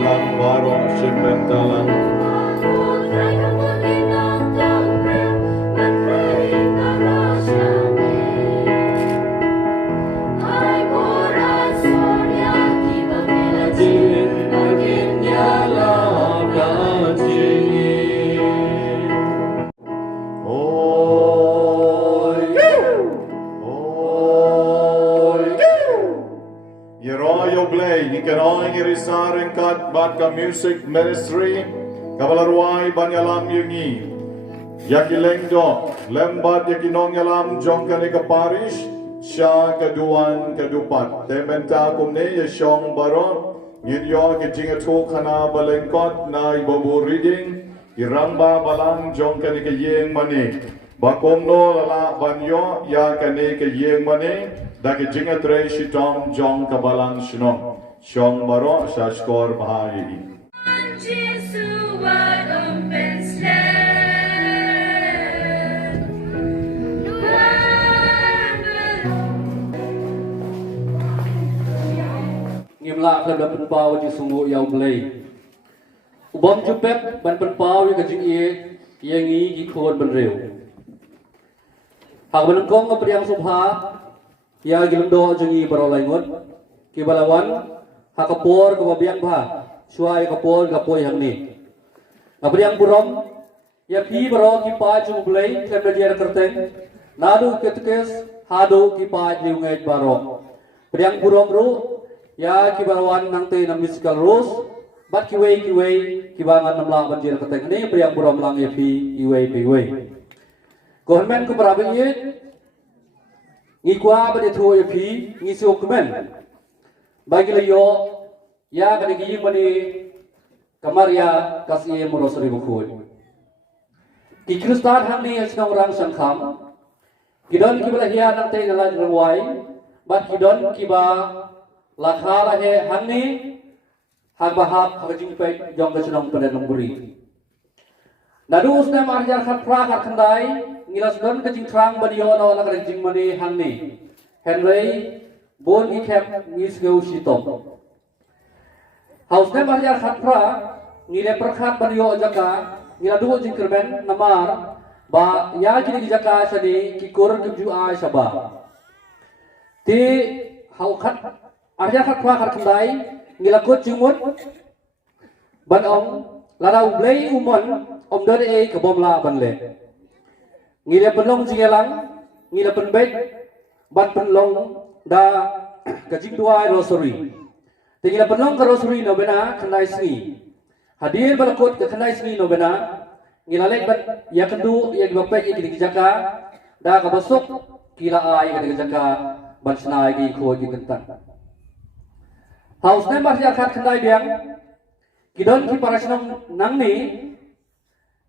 Rang Baro Shibentalang Batka Music Ministry Kabalarway Banyalam Yungi Yakilengdo Lembat Yakinong Yalam Jongkanika Parish Sha Kaduan Kadupat Tementa Kumne Yashong Baron Yidyo Kijingatu Kana Balengkot Na Ibabu Reading Iramba Balang Jongkanika ïngmane Bakomno Lala Banyo Yakanika ïngmane Dakijingatre Shitom Jong Kabalang shnong Shnong Baro Shashkor Bahai. Ngimla kada penpau di sungu yau belai. Ubam jupet ban penpau yang kajing yang i gikon benreu. Hak benengkong kepriang subha ya gilendo jengi barolaingot kibalawan hakapor kababiang bah suai kapor kapoi hang ni ngapriang burom ya pi baro ki pa chu blai klem dia kerteng nadu ketkes hadu ki pa liungai baro priang burom ru ya ki barawan nang te na musical rose bat ki wei ki bangan namla banjir kerteng ni priang burom lang ya pi iwei government ko parabi ngi kwa ba de tho ya pi ngi so komen bagi layo ya kadigi mani kamaria kasih morosri bukhul ki kristan hangni shnong Rangshyngkham kidon ki balahia nang te nala rwai bat kidon ki ba lakha lahe hangni hak bahak hajing pe jong ka shnong pada nomburi nadu usna marjar khat pra khat khandai ngilas don ka jing trang badio no la ka jing mani hangni henry bon ikhep ngis ngeu sitom hausne bahya khatra ngile prakhat banyo jaka ngila du jingkerben namar ba ya kini jaka sadi kikur keju a saba ti hau khat arya khatra khat khandai ngila ko jingmut ban ong ladau blei umon om dode e kabom la banle ngile penlong jingelang ngile penbet ban penlong da kajing dua rosary tinggal penong ke rosary no bena khandai singi hadir balakot ke khandai singi no bena ngilalek bat ya kendu ya gibapek iki jaka da ka basuk kila ai ke jaka ban snai ki kho ji kentan haus ne bar ya khat khandai biang kidon ki parasnong nang ni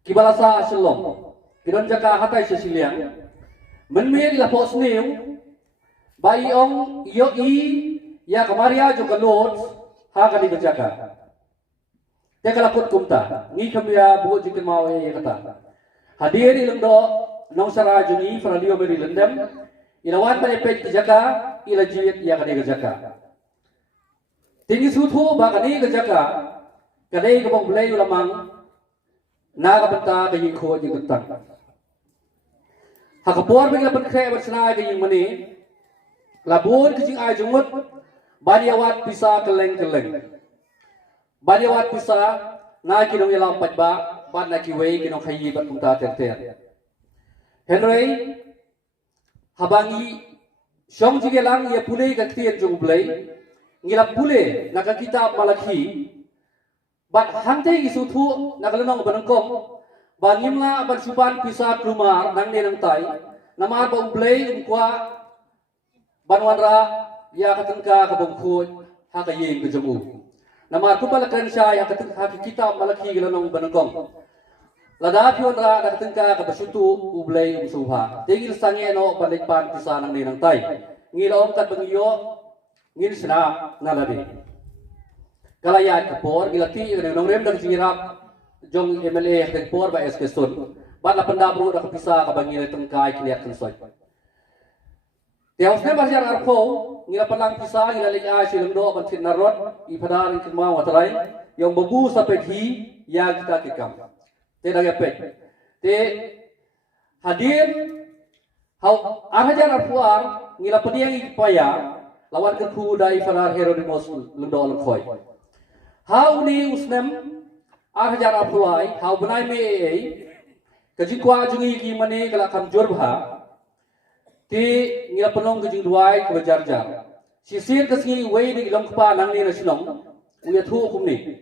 ki balasa aslom kidon jaka hatai sesiliang menmir la pos new Bayi ong iyo ya kamaria jo kalot ha kali berjaga. Dia kalakut kumta ngi kamya bu jikin mau ya kata. Hadir ilendo nong sara juni fralio beri lendam ilawan pada pet jaga ila jiwit ya kali berjaga. Tinggi suthu ba kali berjaga kadai kabong belai ulamang na kabenta kayi kho ji kentang. Hakapor bagi lapan khe bersana kayi mani labun kecing ai jumut baniawat pisa keleng baniawat pisa na kinong yalam pajba ban na kiwei kinong khayi bat kumta ter henry habangi syong jigelang ya pule ka tien jung blai ngilap pule naka kitab malakhi bat hante isu thu nakalunong banangkom bangimla ban suban pisa klumar nang ne nang tai namar ba blai umkwa banwanra ya katengka kabongkut hakayeng kejamu nama ku balakan syai hak kitab malaki gelanong banangkong lada pionra katengka kabasutu ublay umsuha tingil sange no balikpan pisanang ninang tay ngilom kat bangiyo ngil sina naladi kalayat kapor gilati nong rem dan singirap jong MLA kapor ba eskesun bat la pendabru dak pisa kabangil tengkai kiniat kensoy Tiausnya bahasa Arab ngila palang pisah ngila lik ai silengdo ban tin narot ipadar kin mau atarai yang babu sampai di ya kita kekam. Te dah gepet. Te hadir hau arhajar arfuar ngila peniang ipaya lawan kerku dai farar Herodimos lendo alkhoi. Hau ni usnem arhajar arfuai hau benai me kajikwa jungi ki mane kala kamjor bha. Te ngila penong kajing duai kebajar-jar. Sisir kesingi wei ni ilong kpa nang ni na shnong. Uya thu kum ni.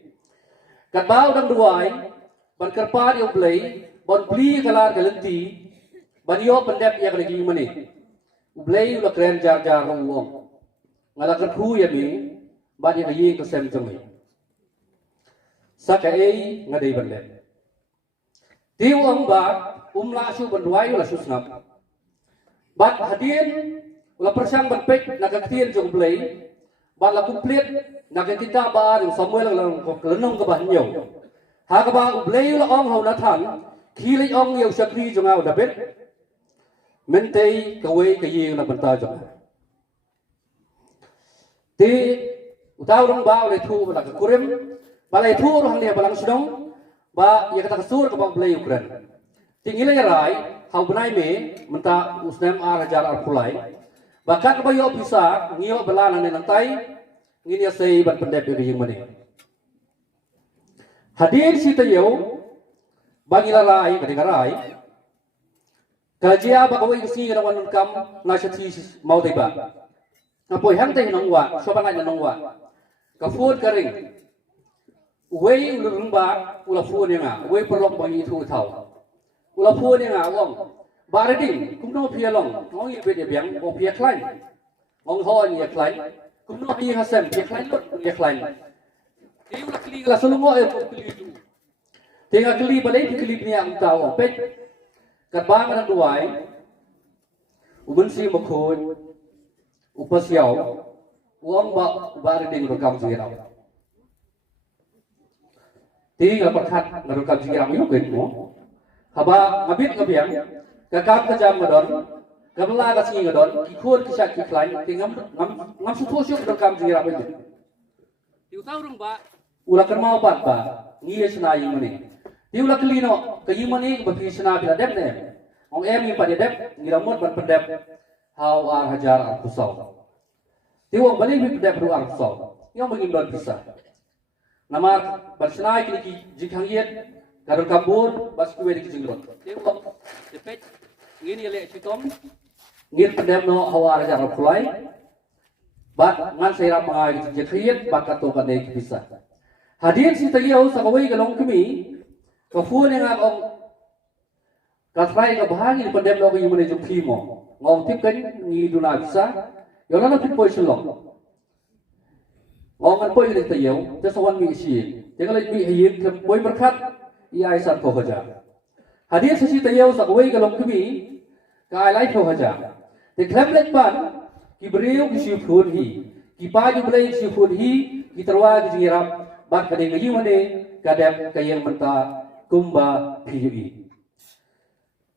Kat bau dang duai ban kerpa yo blai bon pli kalar galenti ban yo pendep ya kali mani blai ula kren jar jar rong ngala kerku ya mi ban ya yi ko sem jami saka ei ngadai bande tiu ang ba umla su ban duai ula susnap bat hadin ula persang ban pek nakaktian jong blai ban la komplit nakakita ba yung Samuel lang ko lenong ka ban yo Hakaba ublay la ong hau nathan khili ong yau sakri jonga udabet mentei kawai kayi na banta jonga ti utaw rong ba le thu bala ka kurim balai thu ro hang le balang shnong ba ya kata kasur ka ba ublay ukran tingile rai hau benai me menta usnem ar hajar ar pulai bakat ba yo bisa ngio bala nang nantai ngini ya sei ban pendep yang mani hadir si tayo bagi larai kadang rai kajia bakawai si kadang wanun kam na syati mau tiba apoi hang teh nongwa sopan ai nongwa ka food karing wei ulung ba ula food nga wei perlok bagi thu thau ula food nga wong barading kum no pia long ngong i be biang ong pia klain ong ho ni klain kum no hi hasem pia klain lot pia klain Dia ulah keli kelas selungo keli tu. Tengah keli balik keli ni ang tahu. Pet kerbang orang duai. Uben si makoi. Upasiau. Uang ba ding rekam jiram. Tinggal perkat rekam jiram itu kan mo. Haba ngabit ngabiang. Kakam kejam ngadon. Kabela kasih ngadon. Kikun kisah kiklain. Tinggal ngam sutusyuk rekam jiram itu. Tiu tahu rong ba ula kerma bat ba ngi sna yi mani ti ula klino ka yi mani ba ki sna bila dep ne ong em yi pa dep ngi ramot ban pendep hau ar hajar ar kusau ti wong bali bi pendep ru ar kusau yo mangin don bisa namar ban sna ki jikhang yet karun kabur bas kuwe di jingrot ti wong depet ngini le chitom ngir pendep no hau ar hajar ar kulai bat ngan saya mengai jikhiyet bakat to kan ne bisa hadir si tayo sa kawai galong kami kafuan yang ang katray ka bahagi ni pandem lo ko yung manajong pimo ngong tip kan ni duna bisa yo na pit poy silong ngong an poy ni tayo te sawan mi si te kalay mi hayim ke poy berkat iya isat ko haja hadir si tayo sa kawai galong kami ka alay ko haja te klemlet pan ki beriu ki si phun hi ki pa ju blai si phun hi ki terwa ki jirap bat kadang ngaji mane kadang kayang menta kumba PUI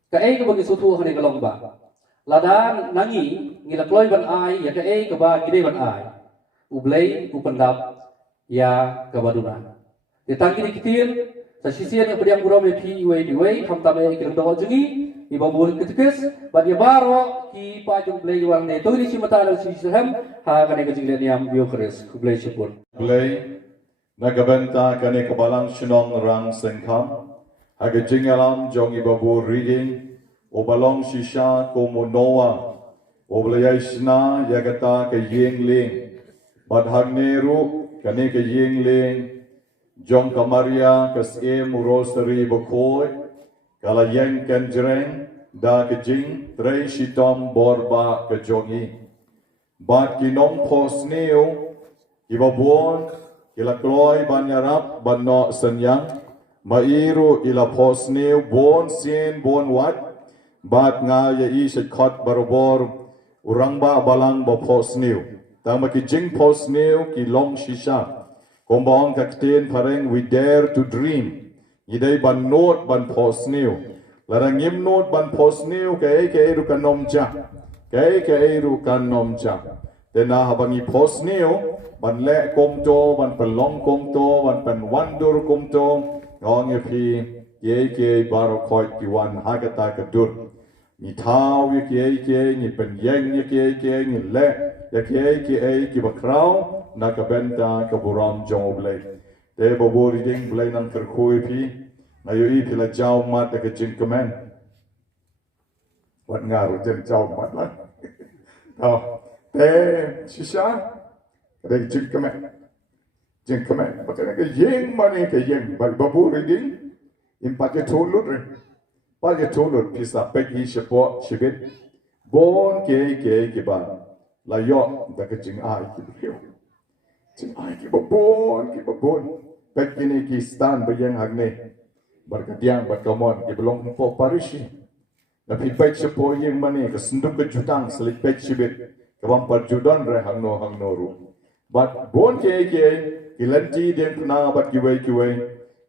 kae ka bagi sutu hane kalong ba ladan nangi ngila kloy ban ai ya kae ka ba gide ban ai ublay upandap ya kabaduna ditangi dikitin sa sisian yang pediang guro me PUI diwei khamtame kirang dawa jungi ibabul ketekes bat ya baro ki pajung blay wang ne to ni si mata la si ham ha kane ka jinglen yam biokres ublay sipun Blay nagabenta kani ka Balang shnong Rangshyngkham hagajingalam jong ibabu riging o balong shisha ko monoa o blayay shna yagata ka yingling badhagneru kani ka yingling jong kamaria kas rosary bakoy kala yang kanjreng da ka jing trei shitom borba ka jongi bat kinong posneo ibabon ila kloy banyarap banno sanyang mairu ila posneu bon sien bon wat bat nga ya i khot barobor urangba balang bo posneu tama ki jing posneu ki long shisha kombong kakten pareng we dare to dream idai ban not ban posneu larang ngim not ban posneu ke ru kanom ja ke ru kanom ja tena habangi posneu ban le kom to ban pelong kom to ban pen wandur kom to ngong ye pi ye ke baro khoi ki wan hagata ka dur ni thao ye ke ni pen yeng ye ke ni le ye ke ki bakrao na ka benta ka buram joble te bobori ding blai nang ter khoi pi na yo I pi la jaw mat ka jing kamen wat ngaru jen jaw mat la te shisha ada jing kamen pakai yeng mane ke yeng bobori ding impake tolut pisa pegi shepo shibit bon ke ba la yo da ka jing ai ki bio jing ai ki bon pegi ni ki stan bayang hagne berkatiang berkamon ki belong po parishi na pi peg shepo yeng mane ka senduk ke jutang selik peg shibit ka bam par judan re hangno ru but bon ke ki lanti den na bat ki wei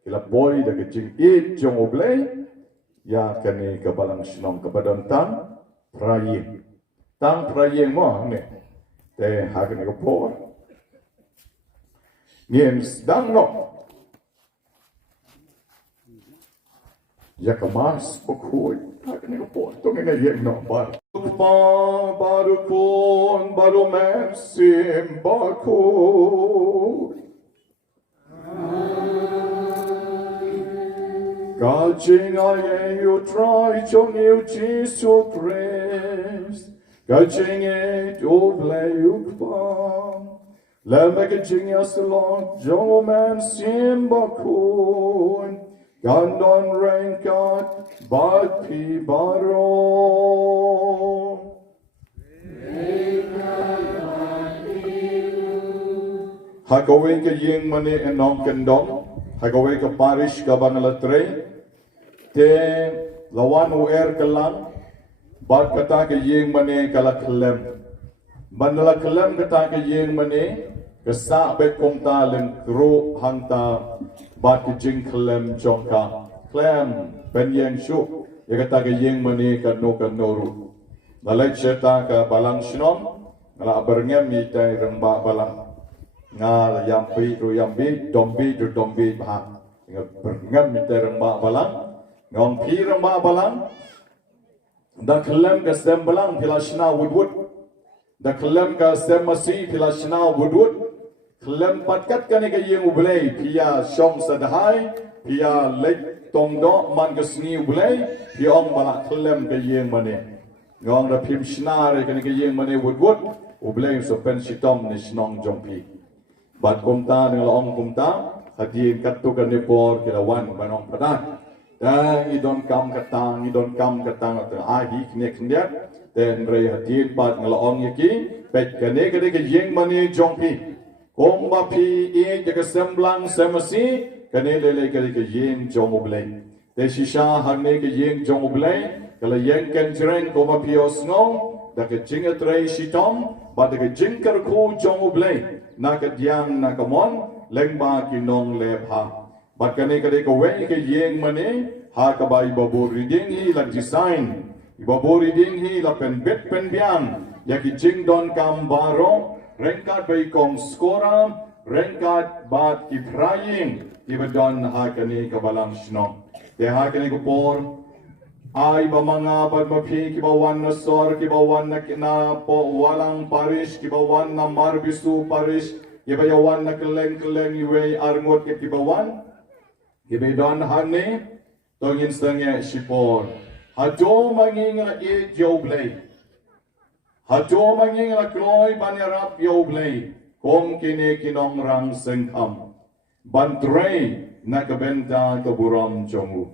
kila boy da ke jing jong oblei ya kani ka balang shnong ka badon tang praye mo ne te hagen ko po niem dang no ya kamas pokoi hagen ko po to ne yeng no bar pa baru kon baru mersim baku Gajing I you try to new Jesus Christ. Gajing it oblay ukpa. Lemegajing as the Lord, Joe man simbakun. Gandon rankat, but pi baro. Hagawin ka ying mani enong kendong. Hagawin ka parish ka bangalatre. Te lawan uer kelang bat kata ke yeng mane kala kelem bandala kelem kata ke yeng mane kesa be komta len kru hangta bat ke jing kelem jongka klem ben yeng shu ya kata ke yeng mane ka noru malai cerita ka balang shnong ngala berngem mi tai rengba balang ngal yampi ru yambi dombi bah berngem mi tai rengba balang ngong pi ramba balang da kelem ka sem balang pilashna wudwud da kelem ka sem masi pilashna wudwud kelem patkat kane ka yeng ublei pia shom sadhai pia lek tongdo man ka sni ublei pia ong bala kelem ka yeng mane ngong da pim shna re kane ka yeng mane wudwud ublei so pen shitom ni shnong jongpi bat kumta ni ong kumta hadi kattu kane por kilawan banong padan dan idon kam katang atau ahi knek sendiat dan rei hatin pat ngelaong yaki pet kane ke yeng mani jongpi komba pi jaga semblang semasi kane lele ke yeng jongoblei te shisha hagne ke yeng jongoblei kala yeng kenjreng komba pi osngong da ke jinga trei shitom ba da ke jingkar ku jongoblei na ke diang na kamon lengba kinong lepha Bat kane kade ko wei ke yeng mane ha ka bai babu reading hi la design babu reading hi la pen biang ya ki jing don kam baro rengkat bai kong skora rengkat bat ki praying ki badon ha kane ka balang shnong te ha kane ko por ai ba mga bad mapi ki bawan na sor ki bawan na po walang parish ki bawan na marbisu parish ki bawan na keleng iwe arngot ki bawan Gibidon hane tongin stenge shipor hajo manging la e joblei hajo manging la kloi banarap joblei kong kine kinong Rangshyngkham bantrei nakabenta kaburam jomu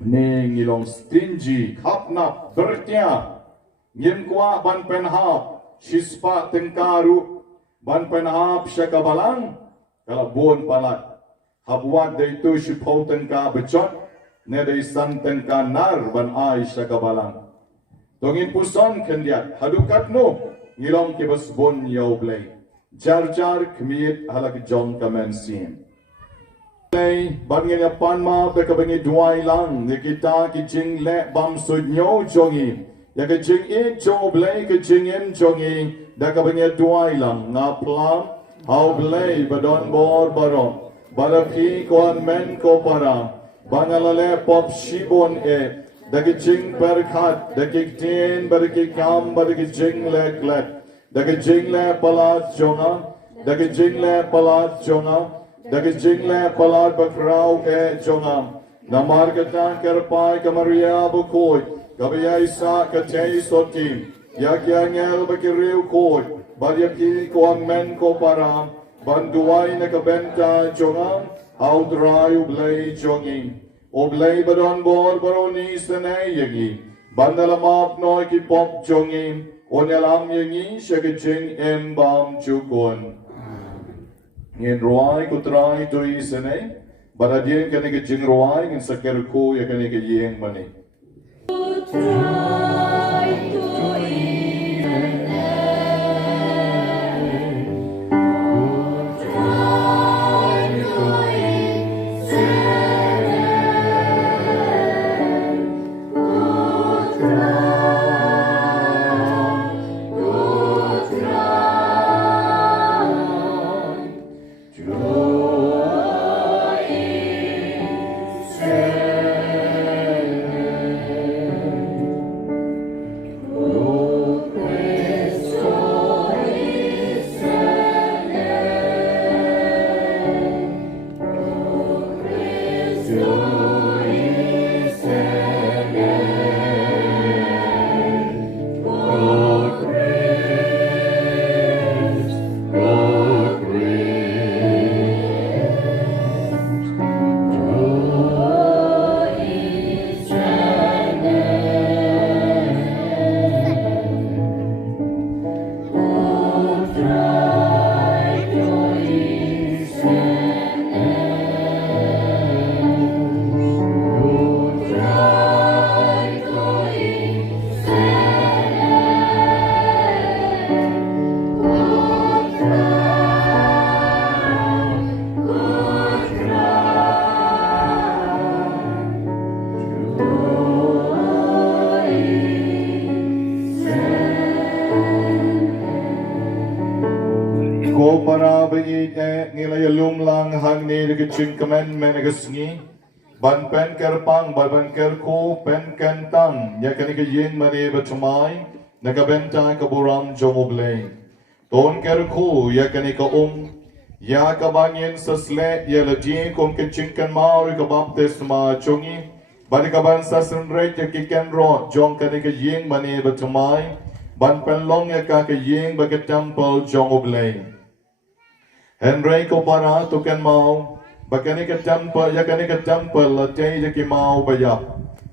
ne ngilong stingy kapnap bertia ngimkwa ban penhap shispa tengkaru ban penhap syakabalang kalabon palat Habuat dari tu shipau tengka becot, ne dari san tengka nar ban ai syakabalang. Tongin puson kendiat, hadukat no, ngilong kibas bon yau blay. Jar kemit halak jong kamen sim. Blay, bangin ya panma beka bangi duai lang, ne kita ki jing le bam sud nyo jongi. Ya ke jing jong blay ke jing jongi, dakabanya duai lang nga plam how blay badon bor baron barapi kon men ko para bangalale pop shibon dagijing berkat dagijin berkikam dagijing leklet dagijing le palat jonga dagijing le palat jonga dagijing le palat bakrau jonga namar kata kerpai kamaria bukoy kabaya isa katay sotim yakyangel bakiriu koy baryapi ko ang men ko para banduay na kabenta jonga audray ublay jongi oblay badon bor baroni sanay yagi bandalamap noy ki pop jongi onyalam yagi shagijing embam chukon ngin roay kutray toy sanay Baradien kani ke jing roai ngin sakar ko ya kani ke yeng mani. Ko para bagi ngilay lum lang hang ni dagijing kamen menagasngi ban pen kerpang ban kerko pen kentang ya kani ke yin mani batmai nagabenta kaburam jomoble ton kerko ya kani ka ya kabangin sasle ya lajin kom ke chinkan maur ka baptisma chongi ban kaban sasunre ya kiken ro jong kani ke yin mani batmai ban pen long ya ka ke yin ba ke temple jomoble Henry ko para tukan mau bakani ka temple ya kani ka temple la tay ya ki mau bayap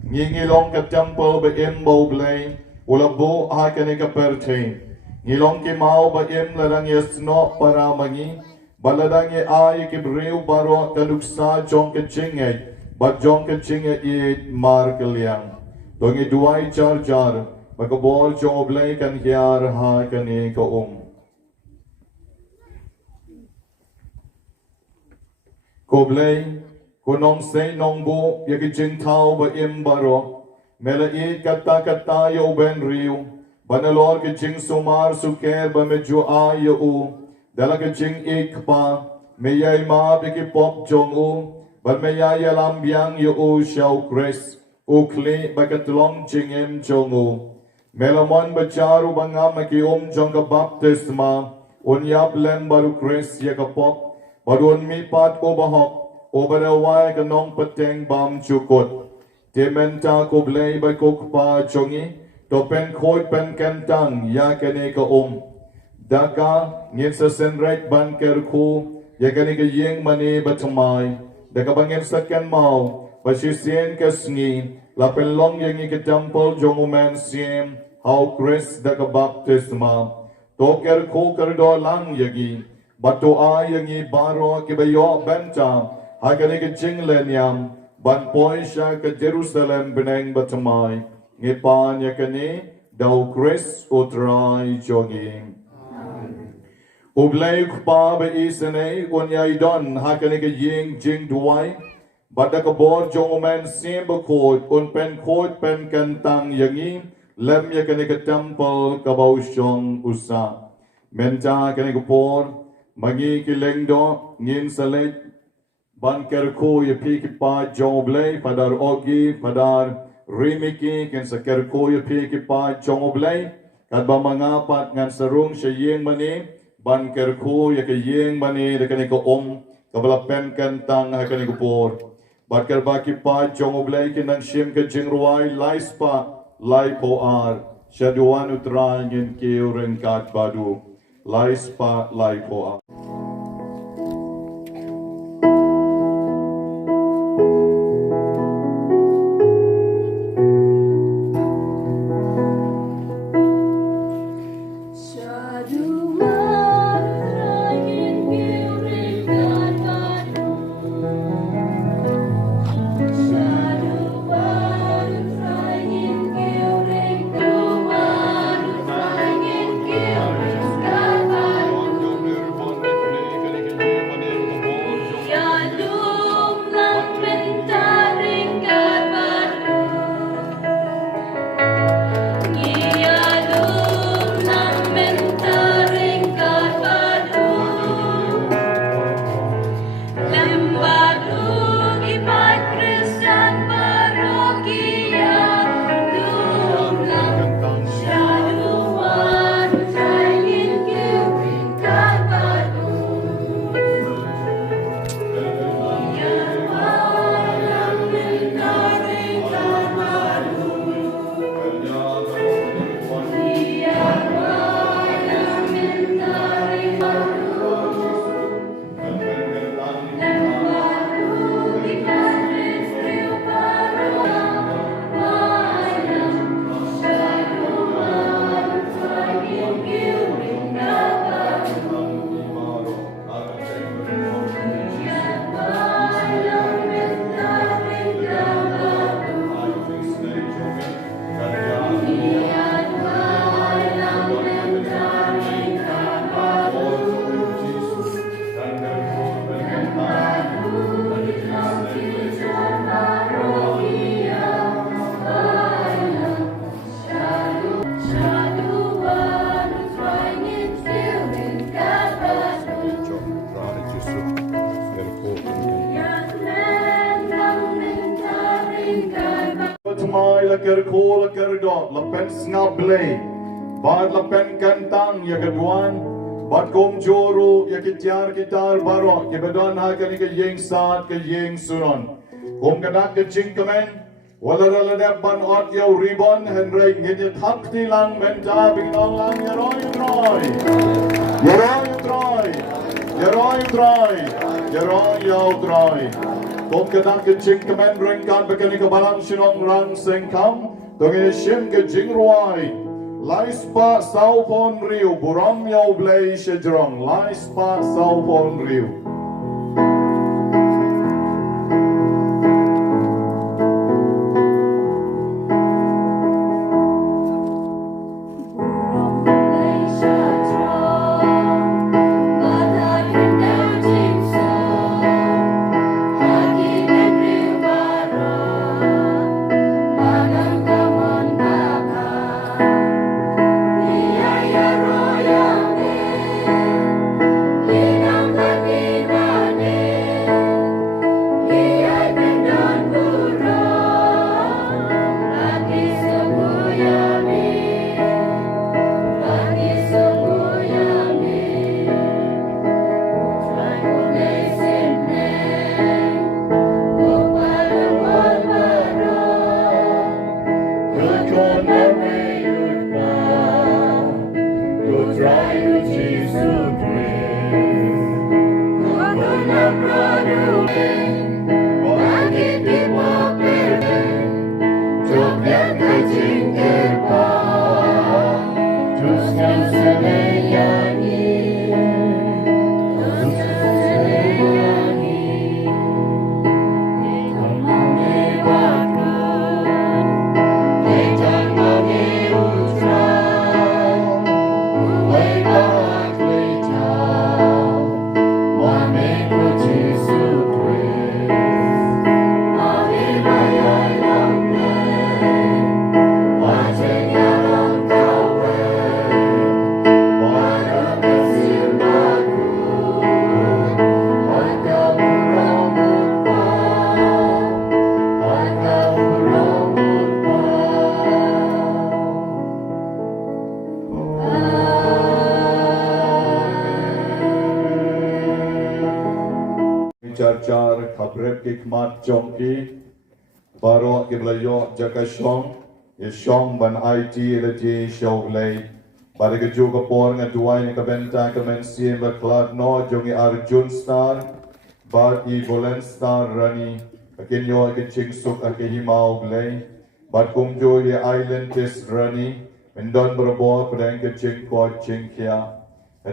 ngilong ka temple ba imbo blay ula bo ha kani ka pertain ngilong ki mau ba im la rang yesno para mangi baladang ye ay ki breu baro kaluksa jong ka chinge ba jong ka chinge i mar kaliang dongi duai char jar bakabol jong blay kan hiar ha kani ka Koblay, kunong say nong bo, yakijing tao ba imbaro, melait kata yo ben riu, banalor kijing sumar suker ba medyo ayo u, dala kijing ikpa, mayay ma bikipop jong u, ban mayay alambyang yo u siyaw kres, ukli bakatlong jingim jong u, melamon bacharu bangam makium jong ka baptisma, unyap len baru kres yakapop, Badun mi pat ko bahok, o badawai ka nong pateng bam chukot. Timenta ko blay ba kukpa chongi, to pen koy pen kentang ya kani ka Daka ngin sa senrek ban kerku, ya kani ka yeng mani batamay. Daka bangin sa ken mau, pasisien ka sngi, lapen long yang ka temple jongumen siem, how Chris daka baptisma. To kerku kerdo lang yagi. Batu ay yang baro kibayo benta hakani ke jinglen yam ban poy siya ke Jerusalem beneng batamay ngipan yakani daw Chris utray jogi ublay pa ba isane unyay don hakani ke ying jing duway bada ka bor jongumen simba kod pen kentang yangi lem yakani ke temple kabaw siyong usa Menta kani kupor, magi kileng do, ngin salit, ban kerko ye pi kipa jongoble, padar ogi, padar rimiki, ken sa kerko ye pi kipa jongoble, kad ba mga pat ngan sarung siya yeng mani, ban kerko ye ke yeng mani, de kani ko kabalapen kantang ha kani kupor. Bat kerba kipa jongoble, ken nang shim ke jingruai, laispa, lai po ar, siya duan utral ngin kiyo rin kat badu. Laispa laipoa. Thymmai la kerko la kerdot la pen snable, bad la pen kantang ya kedwan, bad kom joro ya kitiar kitar barok ya bedan ha kani ke yeng saat ke yeng sunon, kom kanak ke ïngmane, wala la dep ban ot ya ribon henry ngit hak tilang menta binong lang ya roy troy, ya roy troy, ya roy troy, ya roy ya troy. Kom kanak ke ïngmane ringkan bekani ke Balang shnong Rangshyngkham, tongin shim ke jingruai. Laispa saupon riu, buram yau blei shejrong, laispa saupon riu. One make what Jesus star kabrep ki kmat jongki baro ki blayo jaka shong ye shong ban IT le ti show lay pada ke juga por nga duai ni kabenta kamen sim ba klad no jongi Arjun star ba I Volen star rani akinyo ke ching suk ake himau lay bat kum jo ye island test rani mendon berbo pedang ke ching ko ching kia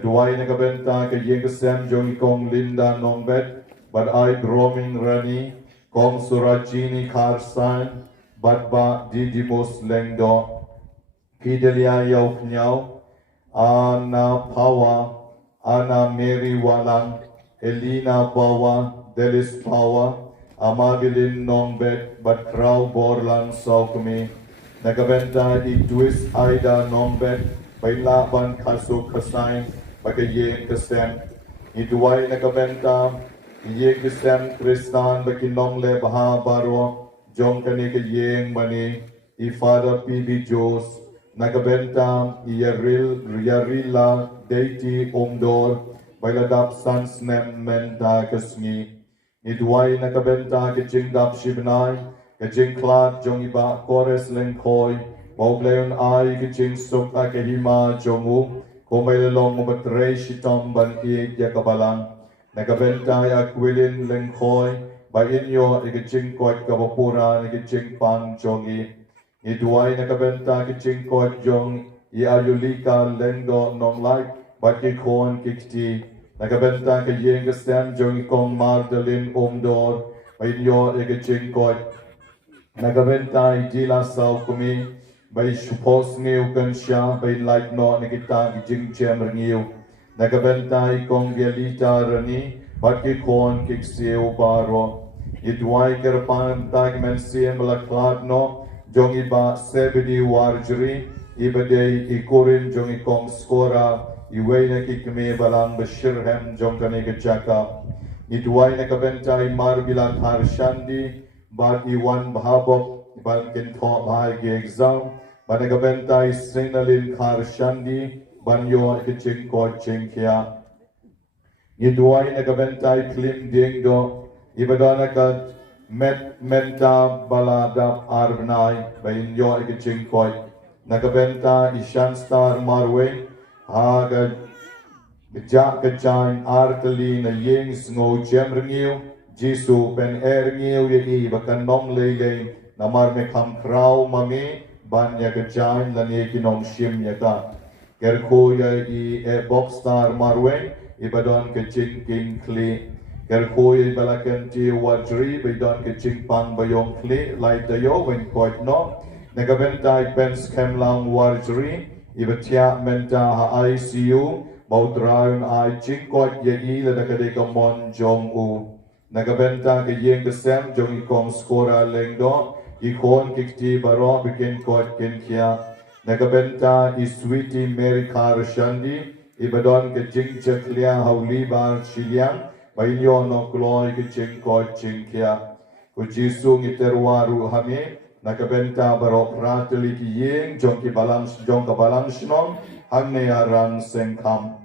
Duai na kabenta ke yeng kesem jongi kong Linda Nongbet, but I roaming rani kong Surajini Karsan, but ba Didimos Lengdo, Kidelia Yauk Nyau, Ana Pawa, Ana Mary Walang, Elina Pawa, Delis Pawa, Amagilin Nongbet, but Krau Borlang Saukumi, Nakabenta I twist Aida Nongbet, Bailaban Kasuk Kasai, Bakaye Kasem, Iduai Nakabenta, Ye Kasem Kristan, Bakinongle Baha Baro, John Kanika Yeng Mani, Ifada PB Jos, Nakabenta, Yarila, Deiti Omdor, Bailadap Sans Nem Menta Kasmi, Iduai Nakabenta, Kajingdap Shibnai, Kajing Klat, Jongiba, Kores Lenkoi, Bobleon Ai, Kajing Suk Akahima, Jongu, Kumailong Umatray Shitom Ban Iig Yakabalang, Nakabenta Akwilin Lenkoi, Bainyo Ikajing Kot Kabapura, Ikajing Pang Jongi, Iduai Nakabenta Kajing Kot Jong, Iayulika Lendo Nong Like, Bakikon Kikti, Nakabenta Kajing Kasem Jongi Kong Mardalin Umdor, Bainyo Ikajing Kot, Nagabenta Dila Sao Kumi, by Shupos New Kansha, by Light No Nikita Jing Chamber New, Nagabenta Kong Gelita Rani, Baki Kon Kikseo Baro, Idwai Kerpan Tagman Siem Laklat No, Jongiba Sebedi Warjri, Ibade Ikurin Jongi Kong Skora, Iway Nakikme Balang Bashirhem Jonkanika Chaka, Idwai Nakabenta Marbila Tarshandi, Bat Iwan Bahabok, Balkin Top High Exam, Banagabentai Sinalin Karshandi, Banyo Kitching Ko Chinkia, Idwai Nagabentai Klim Dingo, Ibadanakat Menta Baladap Arbnai, Banyo Kitching Ko, Nagabenta Ishan Star Marwe, Haga Jain Artali na Ying Snow Jemringiu, Jisu Ben Eringiu Yagi, Bakanong Lele, Namar Mekam Krau Mami, Banya Gajain Lanekinong Shim Yaka, Gerkoya I Boxstar Marwe, Ibadon Kaching King Kli, Gerkoya Balakanti Wajri, Bidon Kaching Pang Bayong Kli, Light Dayo, when quite no, Nagabentai Pens Kemlang Wajri, Ibatia Menta Ha ICU, Bautraun ai Chingkot Yagi la Nakadeka Mon Jong U. Nagabenta ke Yeng Kesem Jong Ikong Skora Lengdo, Ikon Kikti Baro Bikin Kot Kinkia. Nagabenta Iswiti Mary Kar Shandi, Ibadon ke Jing Chaklia Hauli Bar Chiliang, Bainyo no Kloy ke Chingkot Chingkia. Kujisung Iterwaru Hami, Nagabenta Baro Prateli Ki Yeng Jong Ki Balang Jong Ka Balang Shnong, Hangne Rangshyngkham.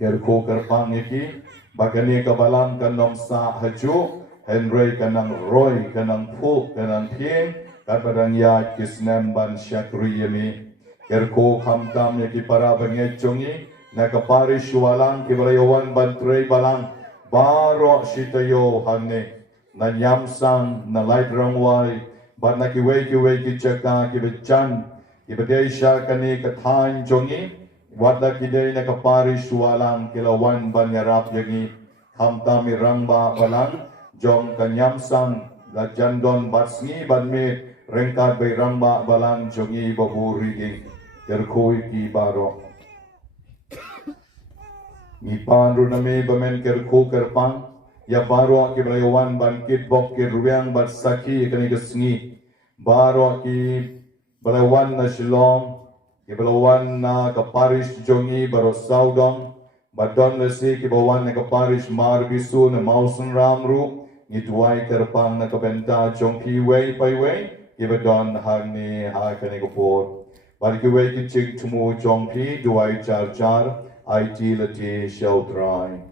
Kerko kerpang iki, bagani kabalang kanong sa haju, Henry kanang Roy, kanang Pu, kanang Pien, kabarang ya kisnem ban syakri yami. Kerko kamtam yaki para bangechongi, nakaparish walang kibarayawan bantrey balang, baro sitayo hangne, na nyamsang, na light rangway, bat nakiway kichaka kibichan, kibaday siya kani kathain jongi, Wada kidai na kaparish walang kilawan banyarap yagi hamtami rangba balang jong kanyamsang la jandon batsngi banme rengkat bay rangba balang jongi baburi gi kerkoi ki baro ni panru name bamen kerko kerpang ya baro ki balayawan ban kit bok ki ruang bat saki kani kesngi baro ki balayawan na shilong Kibalawan na kaparish jongi barosaudong, badon lesi kibawan na kaparish marbisu na mausun ramru, nituay kerpang na kabenta jongki way payway, kibadon hagni hakani kupor. Balikiway kichik tumu jongki, duay char IT lati sheltrai.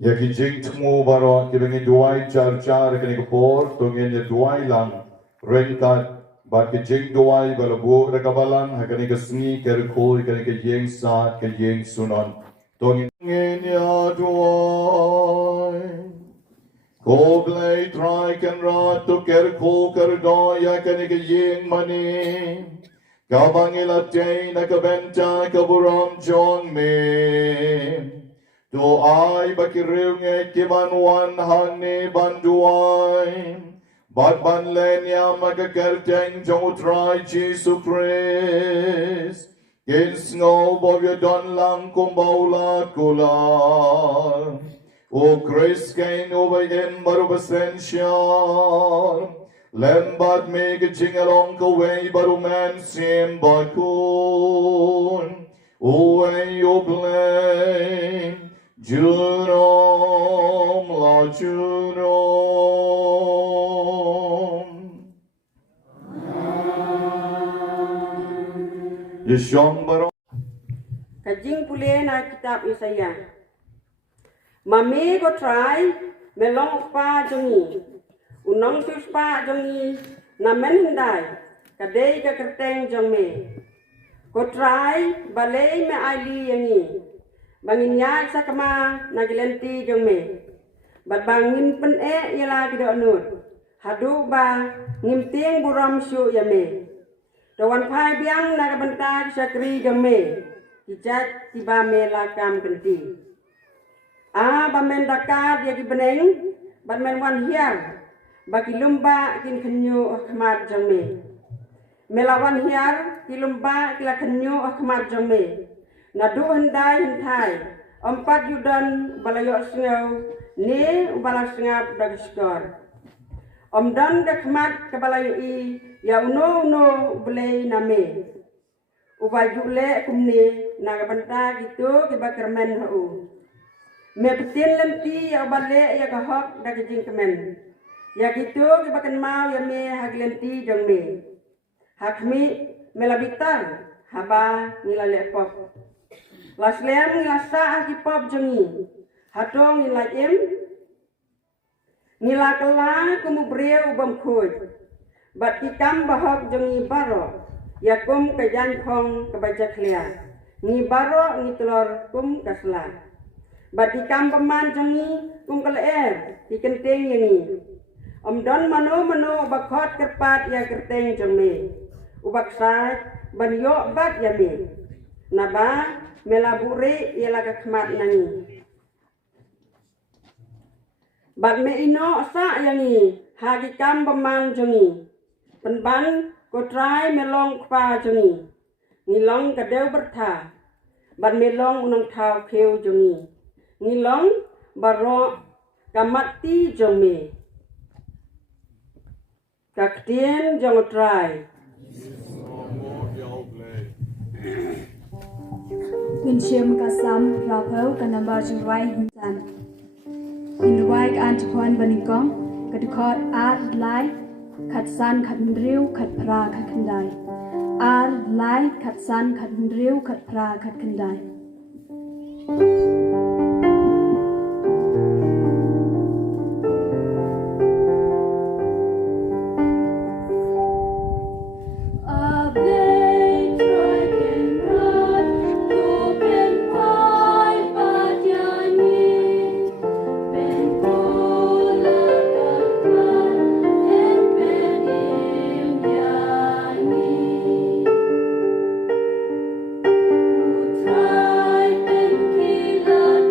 Ya ki jing tmu baro ki bengi duai jar jar kani ko por tongin ya duai lang rengkat bat ki jing duai balo bu reka balang hakani ka sngi ker khoi kani ka yeng sa ka yeng sunon tongin ya duai ko blai trai kan ra to ker kho ker do ya kani ka yeng mani ka bangila te na ka benta ka buram jong me do ai bakiriu nge kiban wan hane banduai bat ban len ya maga kerteng jong utrai Jesus Christ gen snow bovya don lang kumbaula kular o Christ kain over in baru besensya lembat mega jingalong kaway baru man sim bakun Uwe yo blame Junom la Junom Yeshong baro Kajing pule na kitab Isaya. Mami ko try melong pa jongi. Unong sus pa jongi na menhindai. Kadai ka kerteng jong me. Ko try balai me ali yangi. Bangin yak sa kama nagilenti jong me. Bat bangin pen yala kido anut. Hadu ba ngimting buram syu yame. Dawan pai biang nagabanta sakri jong me. Kijat tiba melakam kenti. Bamen daka dia ki beneng, bamen wan hiar, bagi lumba kin kenyu khmat jome. Melawan hiar ki lumba kila kenyu khmat jome. Nadu hendai hentai, empat yudan balayo sengau, ne ubala sengap dagskor. Dan khmat ke balayo I, ya uno belai name. Ubay jule kumni nagabanta gitu kibakermen hau. Me petin lenti ya bale ya kahok daging kemen. Ya gitu kibakan mau ya me haglenti jong me. Hakmi melabitar haba ngilale pop. Laslem ngilasa akipop jongi. Hatong ngilaim ngilakela kumubreu bamkhoj. Bat kikam bahok jongi baro. Ya kum kajan khong kebaca klia. Ni baro ni telur kum kasla. Bati kam paman jongi kum kalaer di kenteng yani. Don mano bakot kerpat ya kerteng jongi. Ubak sai banyo bat yami. Naba melaburi ya laga khmat nangi. Bat me ino sa yani hagi kam paman jongi. Penban ko try melong kwa jongi. Ngilong kadeu bertha. Ban melong unong thau kheu jongi. Ngilong baro kamati jongi. Kaktien jong try. Pinshim kasam rapau kanamba jwai hintan. Hinwai antipon banikong kadukot ad lai kat san kat ndriu kat pra kat kendai. Ar lai kat san kat ndriu kat pra kat kendai. Try and kill us.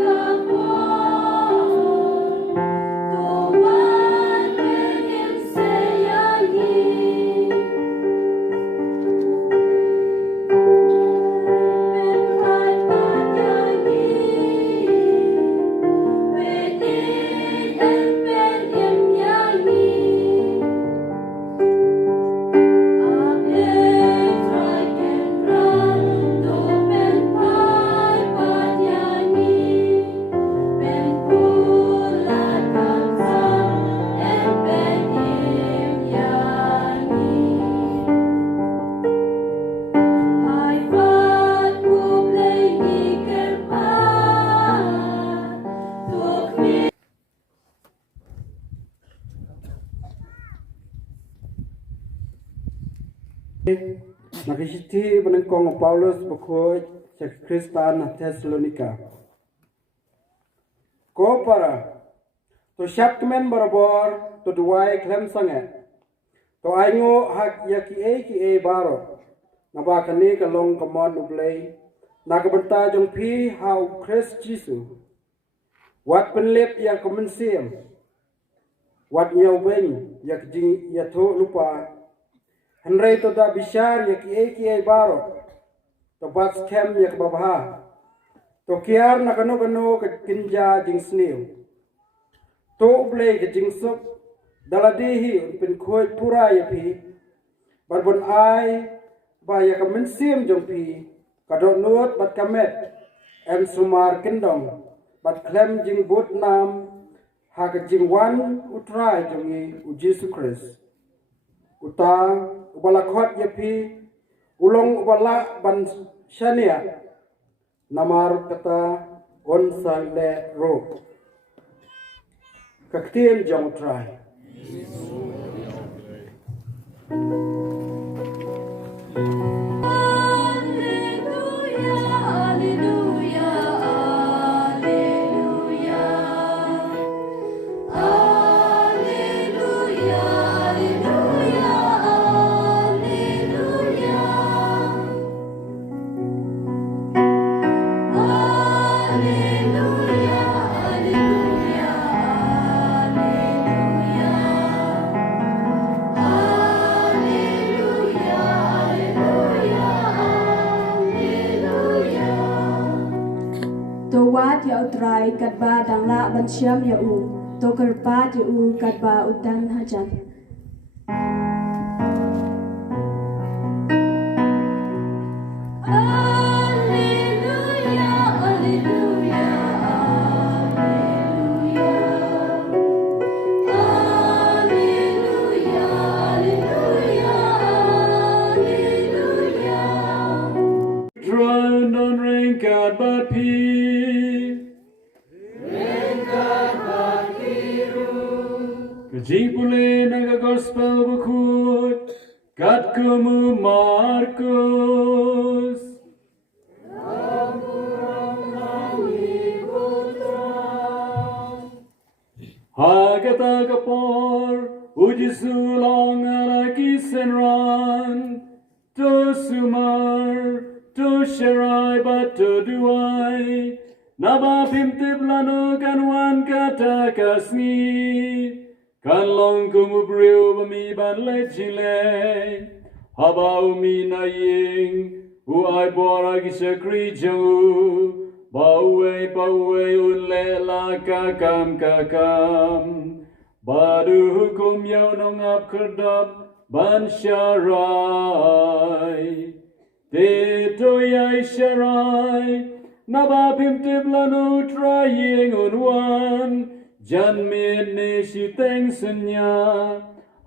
Nakisiti benengkong Paulus berkuat cek Kristan Thessalonika. Ko para to syap kemen barabor to duai klem sange. To aingo hak ki e baro. Nabakani kalong kamon ublay. Nakabenta jong pi hau Christ Jesus. Wat penlip yang kemensim. Wat nyau ben yak jing yato lupa. Henry to da bishar yak ki baro. To bats kem yak babha. To kiar nakano kano ke kinja jing snew. To ublay ke jing sup. Daladihi pin koi pura yapi. Barbon ai ba yak kemensim jong pi. Kadot nuot bat kamet. Em sumar kendong. Bat klem jing bot nam. Hak jing wan utrai jongi u Jesus Christ. Uta ubalakot yapi ulong ubala ban shania namar kata on sale ro. Kaktian jong utrai. Wat ya utrai katba dangla bansyam ya u to kerpat ya u katba udan hajan. Drowned on rain God but peace. Jing pule naga gospel bukut kat kamu Markus. Hagata kapor uji sulang ala kisenran to sumar to sharai but to duai naba pimtib lano kanwan kata kasni. Kan long kumubriu bami ban le chile haba umi na ying u ai bora gisha krijo bawe unle la kakam badu hukum yau nong ap kerdap ban syarai te to yai syarai naba pimtib lanu trying unwan Jan ne shi senya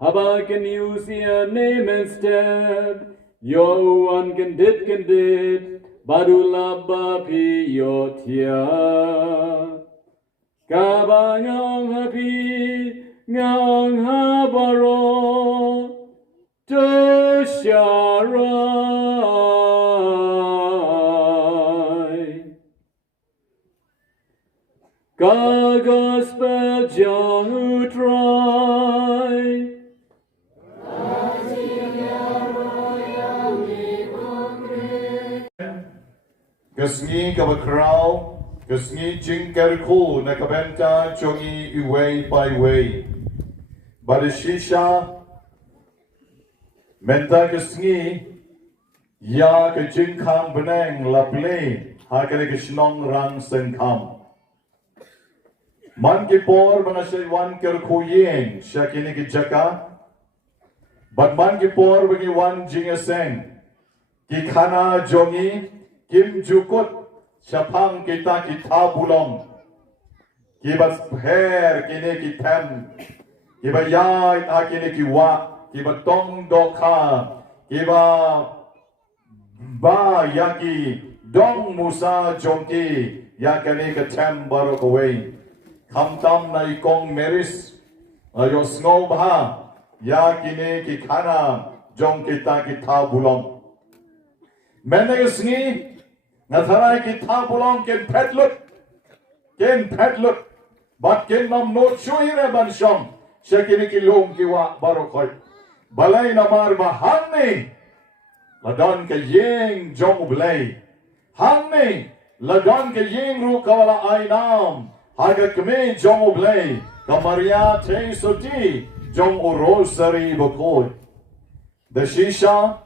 haba can you see a name and step yo one can did badula bapi yo tia kabang happy ngang habaro to sharai ka gospel jong utrai Kesngi kabakrau, kesngi jingkerku nakabenta jongi iway by way. Badishisha menta kesngi ya ke jingkham beneng laple hakane ke shnong Rangshyngkham. Man ki por manasay wan kerku yen shakine ki jaka. But man ki por bagi wan jingaseng ki khana jongi Kim jukut syapang kita bulong. Kibat her kini kitem. Kibat yai ta kini kiwa. Kibat tong dokha. Kibat ba yaki dong musa jongki. Yakani ketem baru kawai. Kamtam na ikong meris. Ayo snow baha. Yakini ki kana jong kita bulong. Menegasngi natharai kita bulong ken petlut bat ken nam not shuire ban shom shakini kilong kiwa barokoy. Balay namar bahangni ladon ke yeng jong ublay. Hangni ladon ke yeng ru kawala ainam haga keme jong ublay kamaria te soti jong urosari bakoy. The shisha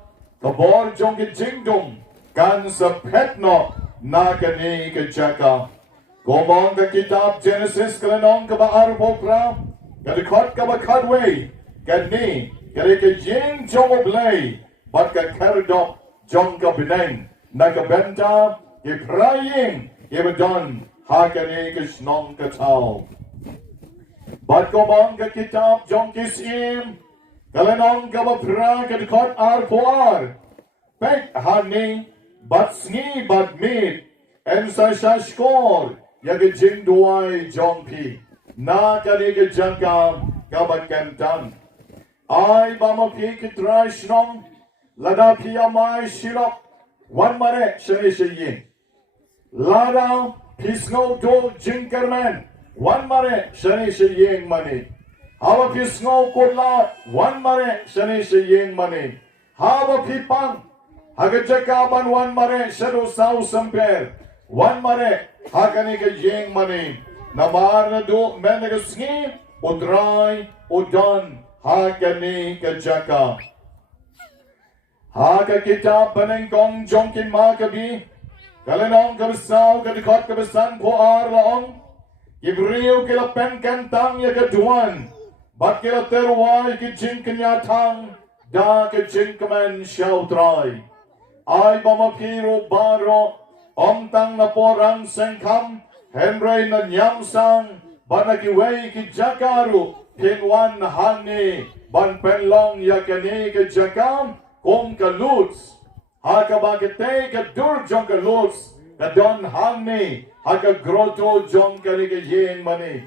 kabor jong ke jingdum kan sa petno na kani ke jaka. Gomong ka kitab Genesis kalanong ka ba arbopra kadikot ka ba kadway kani kare ke yeng jong ublay bat ka kardok jong ka bineng na ka benta ke praying ke badon ha kani ke shnong ka tao. Bat gomong ka kitab jong kisim kalanong ka ba pra kadikot arpoar pek hani bat sngi bat mit en sa shashkor yaga jing duai jong pi na kani ke jangka kabat kentan ai bama pi kitrai shnong lada pi amai shilop wan mare shani shayin lada pisno do jinkerman wan mare shani shayin mani hawa pisno kodla wan mare shani shayin mani hawa pipang hagajakaban wan mare shado sau samper wan mare hakani ke yeng mani namar na do menegasngi udrai udan hakani ke jaka haka kitab banengkong jongkin makabi kalenong kabisau kadikot kabisan po arlaong ibriu kila penkantang ya keduan bat kila terwai ki jing kenyatang da ke jing kemen syautrai ai bamapiro baro omtang na po Rangshyngkham Henry na nyamsang banagiway ki jakaru pinwan hani ban penlong yakani ke jakam kong kaluts haka bakite ka dur jong kaluts ka don hani haka groto jong kani ke yeng mani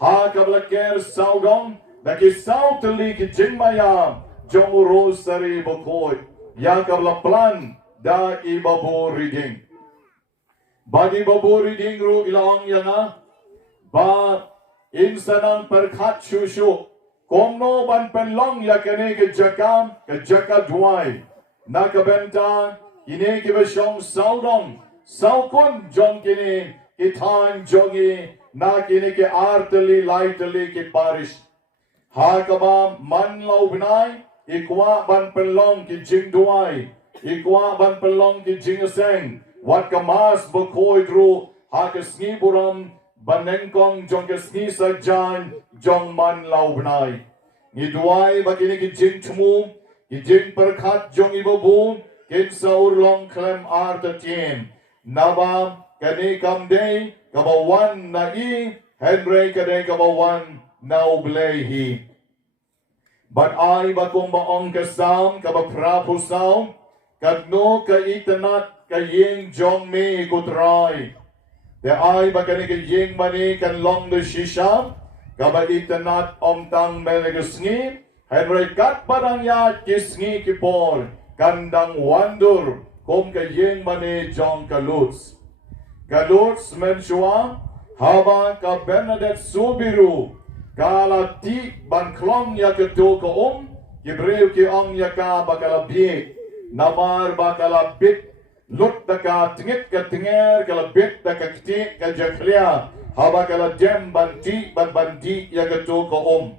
haka blaker saudong daki sautli ki jingmaya jong urosari bokoy yaka plan da ibabo reading bagi baburi dingru ilang yana ba insanang perkhat shushu komno ban penlong yakane ke jaka duai nakabenta ini ke besyong saudong saukon jong kini itan jongi na kini ke arteli laiteli ke parish hakaba manlau binai ikwa ban penlong ki jing duai ikwa ban penlong ki jing seng wat kamas bakoy dru hakasngi buram banengkong jong kasni sajan jong man laubnai ni duai bakini ki jing chmu ki jing perkhat jong ibabun ken saur long klem art team naba kani kamde kabawan na I henry kade kabawan na ublehi but ai bakong baong kasam kabaprapusaw kadno ka itanat kayeng jong me kutray de ay bakani kayeng mani kan long de shisha kabaitanat omtang melegasngi henry kat parang ya kisngi kipol kandang wandur kom kayeng mani jong kaluts mensyua haba ka Bernadette Subiru kala ti banklong ya keto ko kibreu ki ong ya ka bakalabi namar bakalabit lut daka tingit ka tinger kala bit daka kti ka jaklia haba kala jem banti banti ya keto ko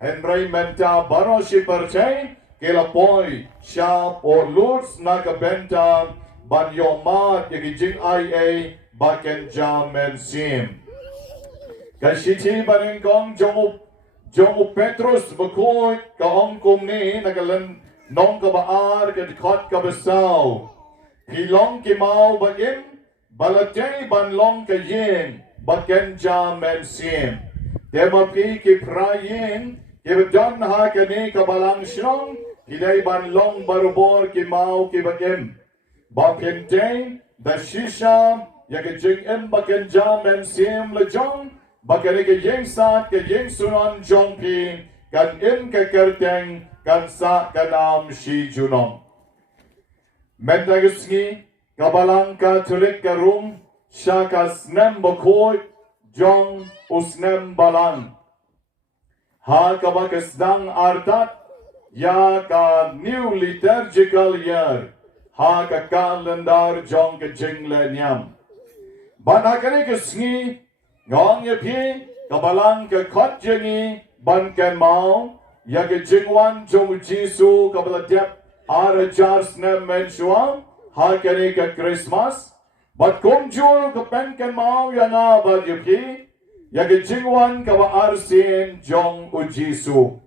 henry menta baro si percay kila poy siya or lutz na kabenta ban yomat ya kijing IA baken jamen sim kashiti banengkong jongu Petrus bakoy ka ongkom ni nagalan nong kabaar ka dikot kabasaw pilong kimau bagim balatay banlong kayin baken jamen sim demapi ki prayin kibadon ha kani kabalang shnong kinay banlong barubor kimau kibagim bakente da shisha yakajing em baken jamen sim lejong bakani ka yeng sat ka yeng sunan jong pi kan im ka kerteng kan sa kanam si junong. Mentagisngi kabalang ka tulik karum siya ka snem bakoy jong usnem balang. Ha kabakasdang artat ya ka new liturgical year. Ha ka kalendar jong ka jingle nyam. Banakani kasngi ngong yapi kabalang ka kotjengi ban kan mau ya ka jingwan jong Jisu kabaladep ara jars nem mensuang ha kani ka Christmas bat komjur ka pen kan mau ya nga ba yapi ya ka jingwan ka ba arsin jong Jisu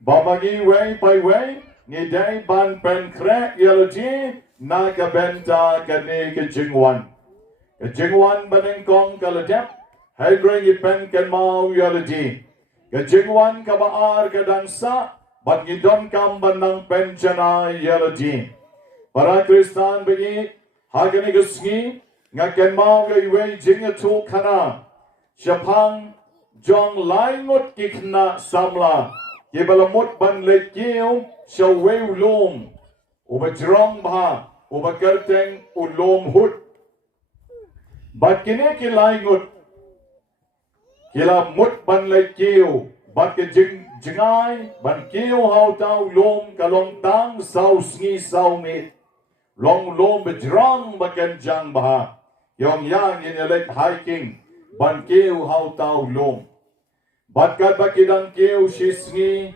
babagi way pai way ni dai ban pen kre yaloji na ka benta kani ka jingwan Kajingwan banengkong kaladep, hagring ipen kan mau yaladi. Kajingwan kabaar kadansa, bat ngidon kam banang penjana yaladi. Para Kristan bagi, hagani gasngi, ngaken mau yayway jingatu kana. Siapang jong laingot kikna samla, kibalamut ban lekiyo, siyawew lom. Ubajrong baha, ubakerteng ulom hut. Bat kini kilaingut kila mut ban lai kiu bat ke jingai ban kiu hau tau lom kalong tang sau sngi sau mit long lom bejrang baken jang baha yong yang in elect hiking ban kiu hau tau lom bat kat bakidang kiu si sngi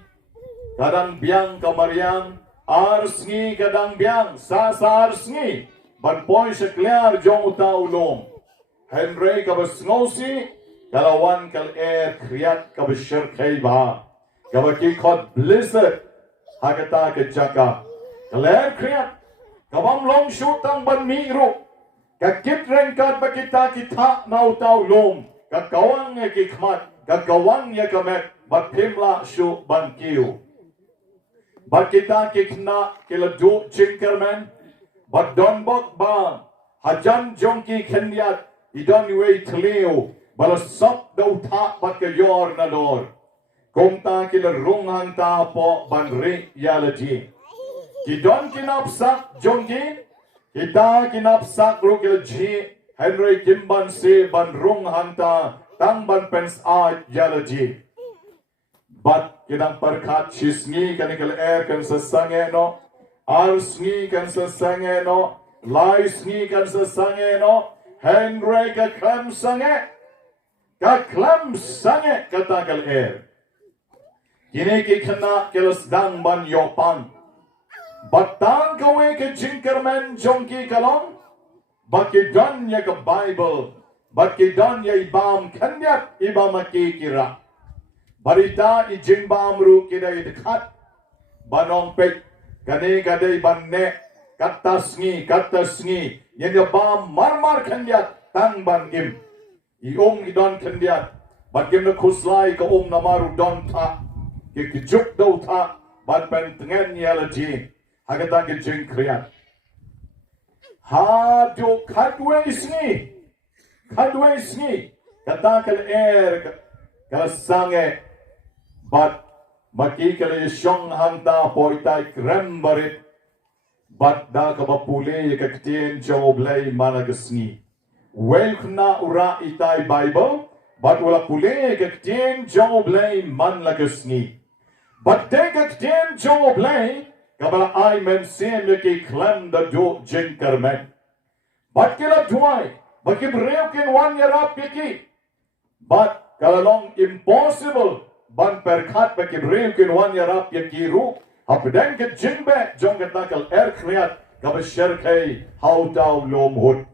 kadang biang kamariang ar sngi kadang biang sa ar sngi ban poi seklar jong tau lom Henry kabasngosi kalawan kal air kriat kabashirkay ba kabaki kot blizzard hagata ke jaka kal air kriat kabam long shutang ban miro kakit rengkat bakita kita nau tau lom kakawang ya kikmat kakawang ya kamet bat pimla shu ban kiu bat kita kikna kila du chinkerman bat donbok ba hajan jongki kenyat idon iwe tleo balasap daw ta pat kayor na dor kung ta kilarungan ta po banri yalaji idon kinapsak jonggi kita kinapsak ro kilaji Henry kimban se banrung hanta tang ban pens a yalaji bat kinang parkat shisngi kanikal air kan sa sangeno arsngi kan sa sangeno laisngi kan sa sangeno Henry kaklam sange katakal air. Kini kikna kilasdang ban yopan. Batang kawe ke jinkerman jongki kalong. Bakidon ya ke Bible. Bakidon ya ibam kanyat ibam makikira. Barita ijimbam ru kida dekat. Banong pek kani kadai banne katasngi. Yang bam marmar kandiat tang ban im iong idon kandiat bat kim na kuslai ka namaru don ta ke juk do ta bat pen tengen yalaji hagata ke jing kriat ha do kadwe isni kata kal air kal sange bat maki kal shong hanta poitai krembarit bat da kabapule kaktin joblay managasni. Welkna ura itai Bible, bat wala pule kaktin joblay manlagasni. Bat te kaktin joblay, kabala ay men sim yaki klem da do jinkarmen. Bat kila duay, bakibreo kin wan yarap yaki. Bat kalalong impossible, ban perkat bakibreo kin wan yarap yaki ru. Apden ke jingbe jong ketakal air kriat kabashirkay hau tau lom hut.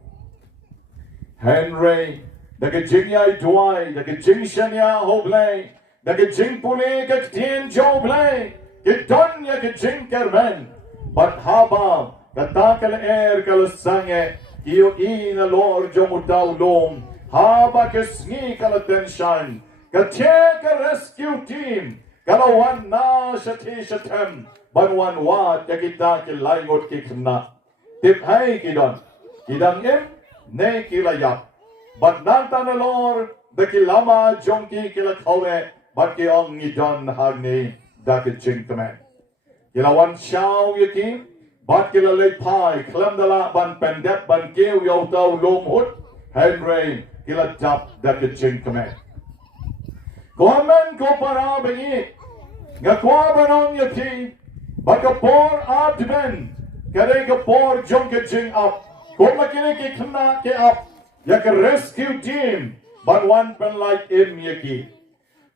Henry dake jingyay duay dake jingshanya hoblay dake jingpule kaktin joblay kidon ya ke jingkermen bat habam katakal air kalasange iyo ina lor jong tau lom haba kesngi kalatenshan kateka rescue team Kalawan na shatem banwan wat yakita kilaingot kikna tip hai kidon kidang im ne kilayap but nanta na lor the kilama jonki kilakawe but ki ong idon hagni dakit jingtamen kila wan shao yaki, bat kila lay pai, klem dala ban pendep ban kêu yau tau lom hut, Henry kila dap da ke jing kemet. Komen ko para bengi, ngakwa banong yaki, baka por adven, kare ka por jong ke jing up, koma kine ke kena ke up, yak rescue team, ban wan pen like im yaki.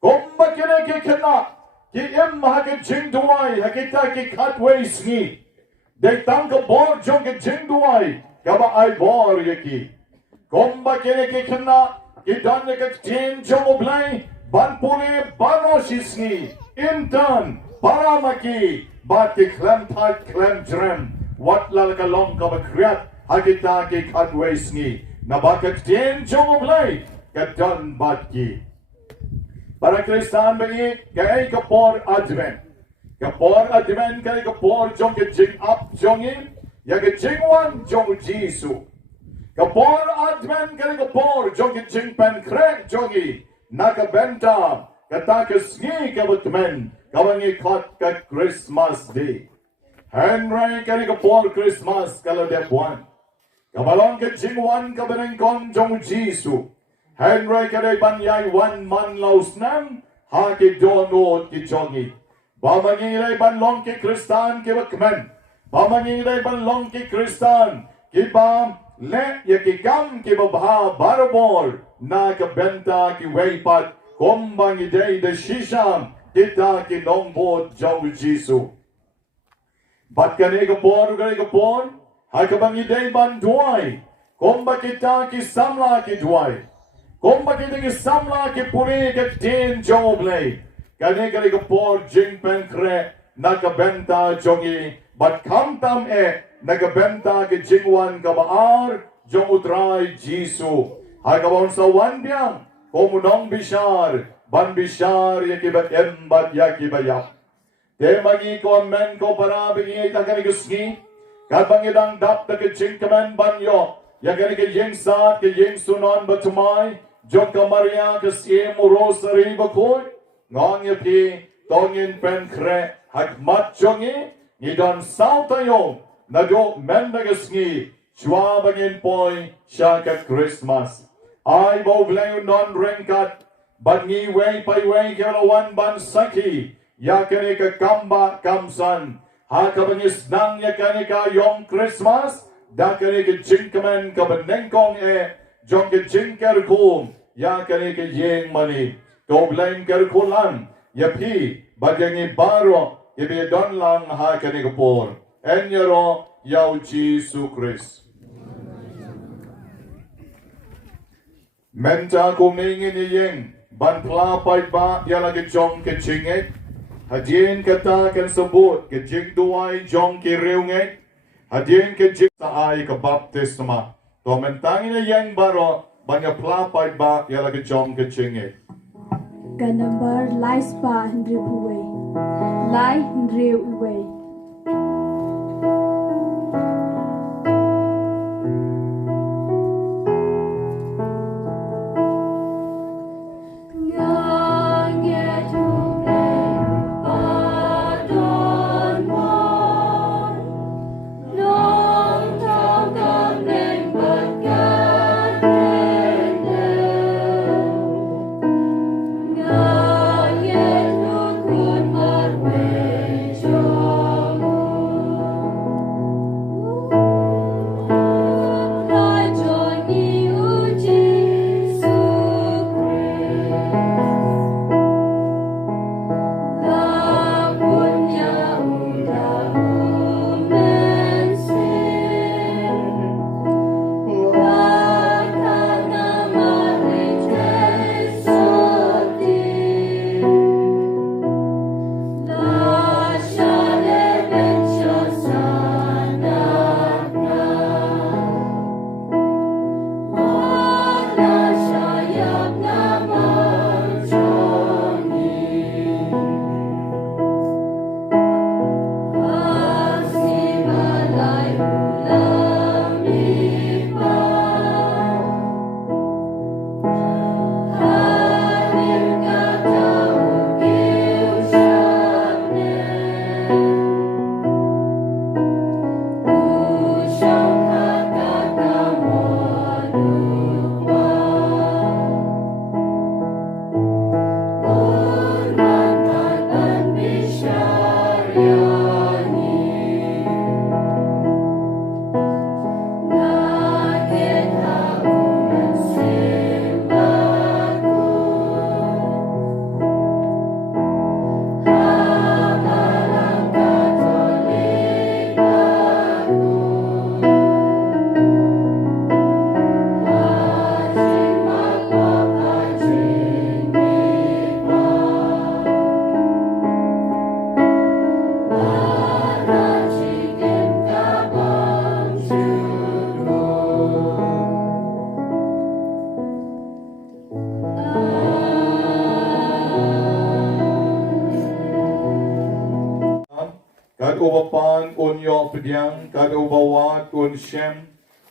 Koma kine ke kena, ki im mahake jing duwai, hakita ki katway sngi. They tang ka bor jong ke jing duwai, kaba ay bor yaki. Koma kine ke kena, ki don ke jing jong oblay, ban puli bano shisngi, intern, paramaki, bat ki klem tight klem drem, wat lalaka long kaba kriat, hakita ki katway sngi. Na baka jing jong oblay, ka don bat ki. Para Kristan bengi, kaya kapor advent. Kapor advent kaya kapor jong ke jing up jongi, ya ke jing wan jong Jisu. Kapor advent kaya kapor jong ke jing pen krek jongi, naka benta, kata ke sngi kabatmen, kawangi kot ka Christmas day. Henry kaya kapor Christmas kalau depuan. Kabalong ke jing wan kabaneng kon jong Jisu. Henry kare banyay one man laus nam ha ke dono ki jongi. Bamangiray banlong ki Kristan ki bakmen. Bamangiray banlong ki Kristan ki bam le ya ki gam ki babha barabol na ka benta ki waypat kombang idey de shisham kita ki longbot jong Jisu. Bat kane ka por ha ka bang idey ban duay komba kita ki samla ki duay. Komba kita ki samla ki puri ke tin joble. Kani kani ka por jing pen kre nakabenta jongi. But kamtam nakabenta ki jingwan ka baar jong utray Jisu. Hay kabon sa wan biyang komunong bishar ban bishar ya ki ba embat ya ki ba yap. Te magi ko men ko para bingi ta kani kusgi. Kabangidang dap ta ki jing kamen banyo. Ya kani ki jing saat ki jing sunon batumay. Jong Maria kasi rosary bakoy ngong yapi tongin pen kre hagmat jongi ni don sao tayo na do mendagasngi chwa bangin poy siya ka Christmas ay bo blayo non rengkat bangi way pay way kalawan ban saki yakani ka kamba kamsan ha kabangis nang yakani ka yong Christmas dakani ka jingkamen ka banengkong jong ke jing kerkum ya kani ke ïngmane to blame kerkulan ya pi bajangi baro ye be don lang ha kani ke por enyero yau Jisu Christ menta kumingin ni yeng ban plapai ba ya lagi jong ke jinget hadien kata kan sebut ke jing duai jong ke reunget hadien ke jing sa ai ke baptisma to mentangin ni yeng baro banyak pelapai ba yang lagi jom ke cingit. Ganambar lai spa Hendri Puwe. Lai Hendri Uwe. Joy. ubapan unyo pedyang kad ubawat un shem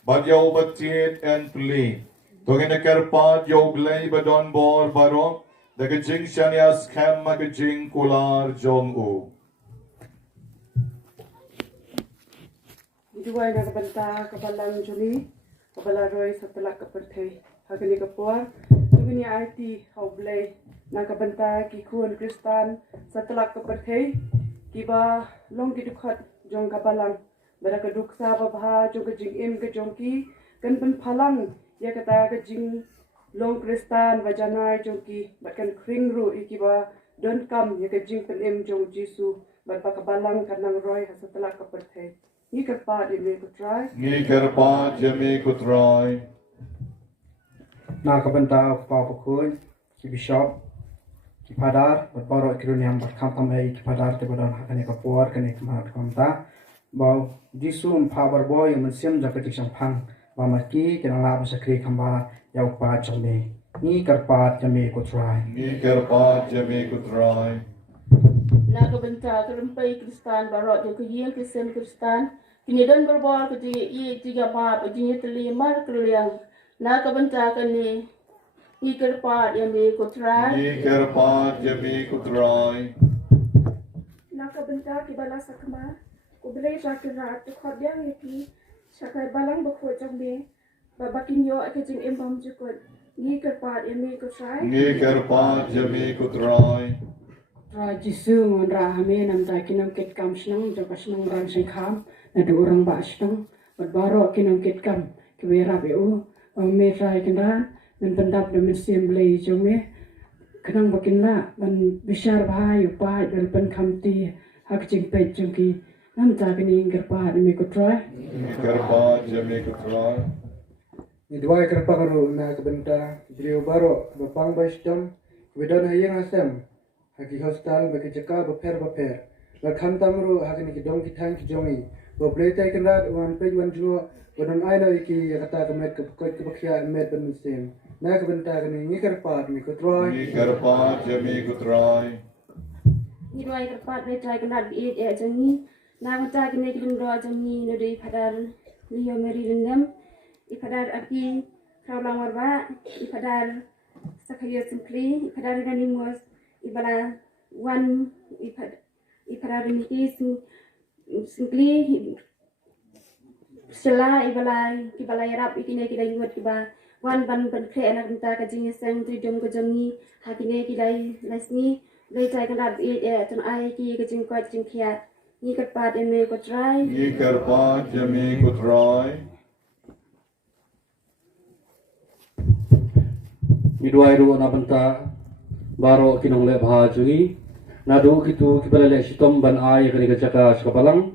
badyaw batit and pli. Tungin nakarpad yo glay badon bor baro dagajing shanyas kem magajing kular jong u. Duway na kabanta kabalang Juli, kabalaroy sa talak kapatay. Hagani kapuar, tugini IT haublay na kabanta kikun Kristan sa talak kapatay. Kiba long gidukhat jong kabalang. Bada kaduk sa babha jong kajing im kajong ki kan pen phalang ya kata kajing long Kristan vajanai jong ki batkan kring ru ikiba don't come ya kajing pen im jong Jisu bat kabalang kanang roy sa talak kapatay. Ni kerpa di me kutrai. Ngi kerpa jemi kutrai. Na kabanta pa pakun ki bishop ki padar baro kiruniam berkam tamai ki padar te badan hakane ka por kane kmat kamta bau disum power boy mensiam jaket sampang ba maki kenala basakri khamba yau pa chame ni karpa jame kutrai. Ngi kerpa jemi kutrai. Na kabanta kerempai Kristan barot yo kiyeng Kristan kini don berbol ke tiga bab jinya telimar keliang na kabanta kani iker pat yang be kutrai Ngi kerpa jemi kutrai. Na kabanta ki bala sakma ko bele rakira to khadyang yaki sakai balang bakho jambe babakin yo akajing embam jukot ni kerpat emi kutrai. Ngi kerpa jemi kutrai. Jisu ngonra hame nam ta kinam ket kam shnong jaka shnong Rangshyngkham na du orang ba shnong bat baro kinam ket kam kwera be u me rai kindan men pendap de men semblei jome kanang bakin la ban bishar bhai upai dal pen khamti hak jing pe jungki nam ta kini ngerpa me ko try Ngi kerpa jemi kutrai. Ni dua kerpa karu na kabanta brio baro bapang basdom wedon hayang asam haki hostal bagi jaka baper la khantamru hakini ki dong ki thang ki jongi bo bleta kenrat wan page wan juo wadon aina ki kata kemet ke bakya met ben sem na ka benta kani ni karpat mi ko troy Ngi kerpa jemi kutrai. Ni doi kerpat le trai kanat bi e jangi na mata kini kilum do jangi no dei padar liyo meri rendam I padar api kaulang warba I padar sakaya simpli I padar gani mos ibala one iparada miki simply sela ibala yarap ikine kidai ngot kiba one ban kre anak minta kajing sang tridom ko jami hakine kidai lasni lei tai kan ab ton ai ki kajing ko jing khia ni kat pat eme ko try Ngi kerpa jemi kutrai. Midway ru na banta baro kinong le bhajui nadu kitu kibale sitom ban ai kani kachaka skapalang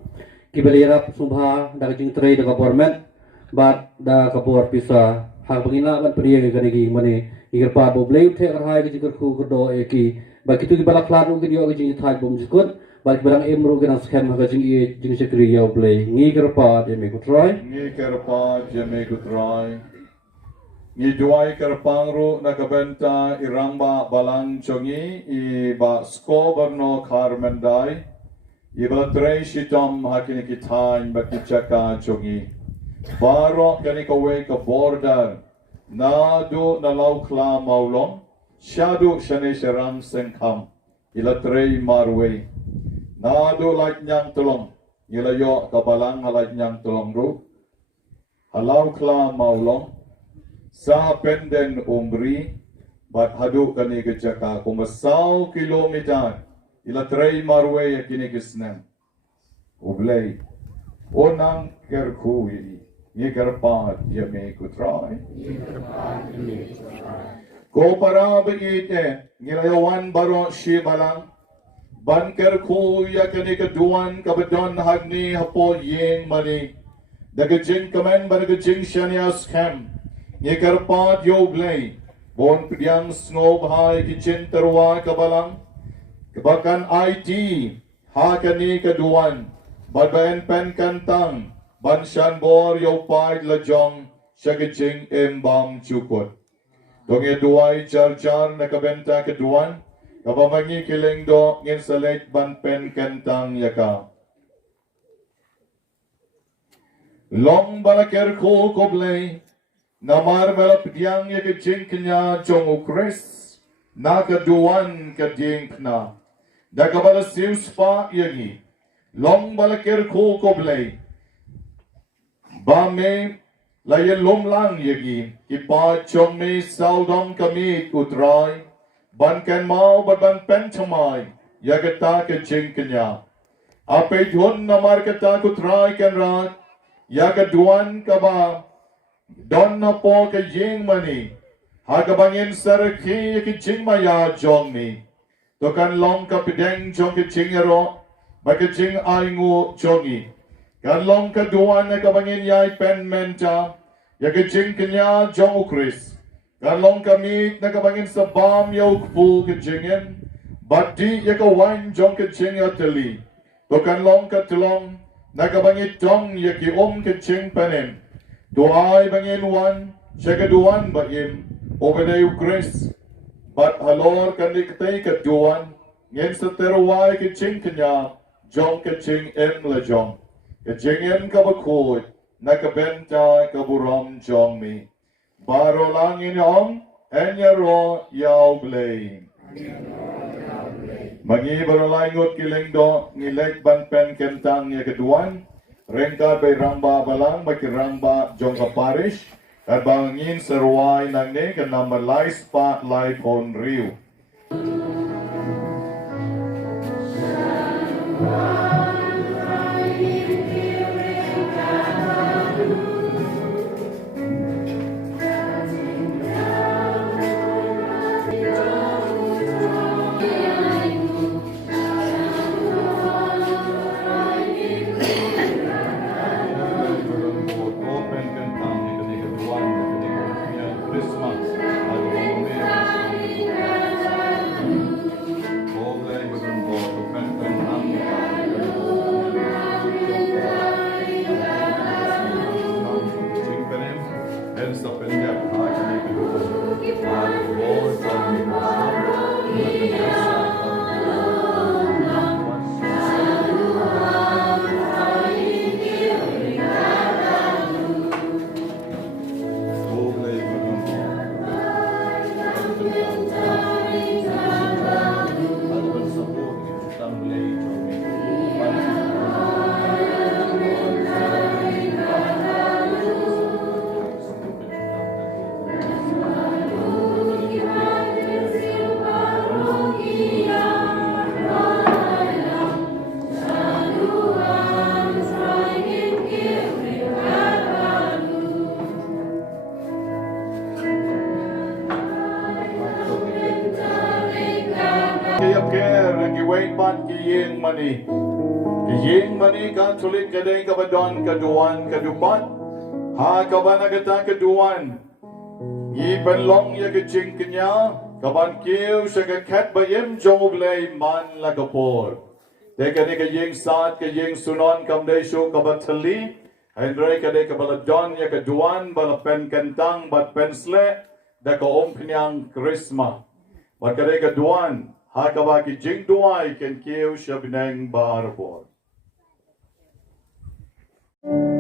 kibale rap subha da jing trei da government bat da kapor pisa hang pangina ban priye kani gi mane igirpa bobleu the hai gi jikar khu do eki ba kitu kibala klan gi yo gi thai bom jikut ba kibalang emru gi nas khem ga jing e jing sekri yo play ngi girpa de me kutroy Ngi kerpa jemi kutrai. Ni duai kerpangru na kabenta iramba balang chongi I ba sko barno karmendai I ba trei shitom hakini kitain ba kichaka chongi baro kani kawe ka border na do na laukla maulong shadu shane Rangshyngkham ila trei marwe na do like nyang tulong ila yo ka balang like nyang tulong ru halaukla maulong sa penden umri bat hadu kani kejaka kumasau kilometer ila trei marwe yakini kisnem ublei onang kerkui ni kerpat yame kutrai ko para begite ngilayawan baro shi balang ban kerku yakini keduan kabedon hagni hapo yeng mani dagajing kamen badagajing shanyas kem Ngi kerpat yo blay bon pidyang snob hai kitchen terwa kabalang kebakan IT ha kani kaduan badbaen pen kantang ban shan bor yo pai lajong shagijing embam chukot donge duai char na kabenta kaduan kabamangi kileng do ngin select ban pen kantang yaka Long balakir ko koblay, namar melap diang ya ke jingknya jong ukris, na keduan ke jingkna, da kabala sius pa yagi, long balakir ko koblay, ba me laya lumlang yagi, ipa chong me saudong kami utray, ban ken mau ban pentamay, ya kata ke jingknya, ape dhun namar kata utray ken rat, ya keduan kaba don na po ke ïngmane hagabangin sarki ke jingmaya jong ni to kan long ka pideng jong ke jingero ba ke jing aingu jongi kan long ka duan na kabangin yai pen menta ya ke jing kenya jong ukris kan long kami na kabangin sa bam ya ukpu ke jingen bati ya ka wain jong ke jing ateli to kan long ka tulong nakabangit tong yaki ke ching panem. Doai bangin wan, shagaduan ba im, obede ukris. But halor kanikte ka duan, ngin sa teruai ke ching kanya, jong ke ching em la jong. Ke ching em ka bakoy, nakabenta ka buram jong mi. Baro lang inyong, enya ro yaw blame. Magi baralangot kilengdo ngilek ban pen kentang ya keduan rengka bay ramba balang maki ramba jongka parish karbangin seruai nang ne ke number lai spa lai pon riu. ïngmane kan tulik kadeng kabadon kaduan kadupat ha kabana kata kaduan ngi penlong ya kecing kenya kaban kiu saka kat bayem joble man la kapor teka ne kayeng sat kayeng sunon kamde sho kabatali Hendrai kade kabaladon ya kaduan bala pen kentang bat pensle da ka ompnyang krisma bat kade kaduan ha kabaki jing duai ken kiu shabneng barbor. Bye.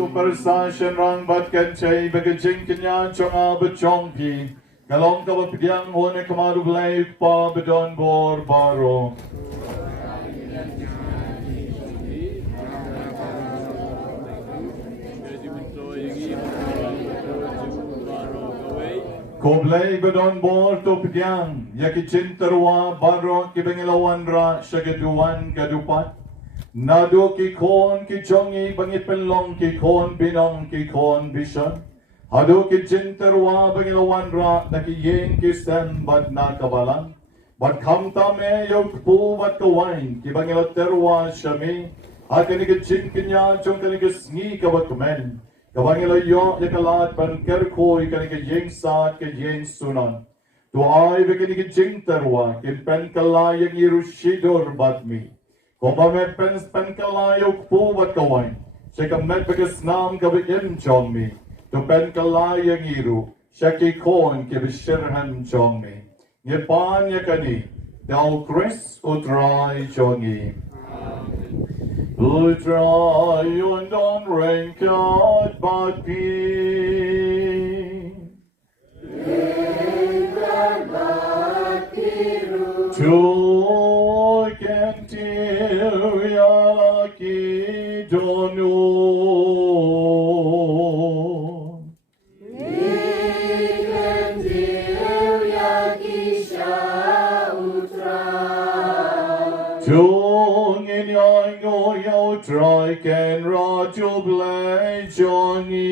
Conversation rang bat kan chay bagajing kanya chong abat chong pi kalong ka bapidyang hone kamaru blay pa bedon bor baro ko blay bedon bor to pidyang yaki cintarwa baro ki bengilawan ra syagaduan gadupat Nado ki kon ki jongi bangit penlong ki kon binong ki kon bishon. Hado ki jinterwa bangilawan ra na ki yeng ki sem bat na kabalang. Bat kamta me yok pu bat kawain ki bangilaterwa shami. Hakani ki jin kinya jong kani ki sngi ka bat men. Kabangila yo yakalat ban kerko ikani ki yeng saat ki yeng sunan. Tu ay begini ki jinterwa ki pen kalayang irushidor bat mi. Kung may pen kalayok po wat kawain, siya kamet bagas nam kabigin chong mi, to pen kalayang iru, siya kikon kibishirhan chong mi. Ngipan niya kani, daw Chris utray chong i. Utray yun don ringkat bat pi. Ringkat bat piru. Joy can tear yalaki donu. Can tear yaki shautra. Jong in yango yo try can rajo blay jongi.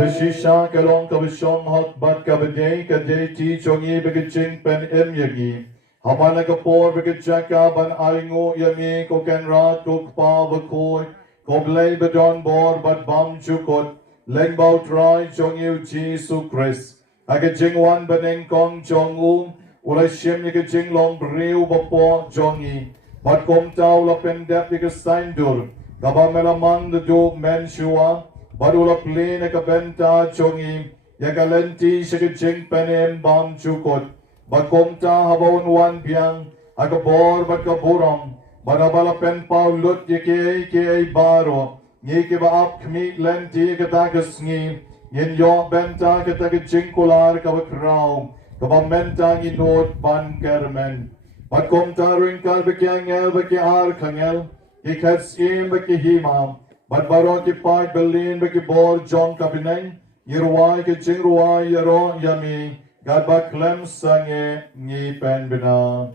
The shisha kalong kabishong hot bat kabade kade ti chongi bagaching pen em yagi. Hamana kapor bagachaka ban aingo yami ko kenrat ko pa bakoy ko blay badon bor bat bam chukot leng bao try chongi Jesus Christ. Agaching wan baneng kong chongu ulay shim yagaching long briu bapo chongi. Bat kom tau la pendep yagasaindur. Gabamelamang the do men shua. Badula plane kabenta chongi yakalenti shikaching penem bam chukot bakomta habon wan biang agabor bakaburam badabala pen paulut yake baro ngike ba ap kmi lenti katagas ngi yen yo benta katagaching kular kabakraw kabamenta nginot ban kermen bakomta ring kalbekyang el bekyar khangel ikhatskim bekyhimam But baron ki part Berlin beki bor John kabineng yirwai ki jingruai yaro yami God ba klem sange ngi pen bina.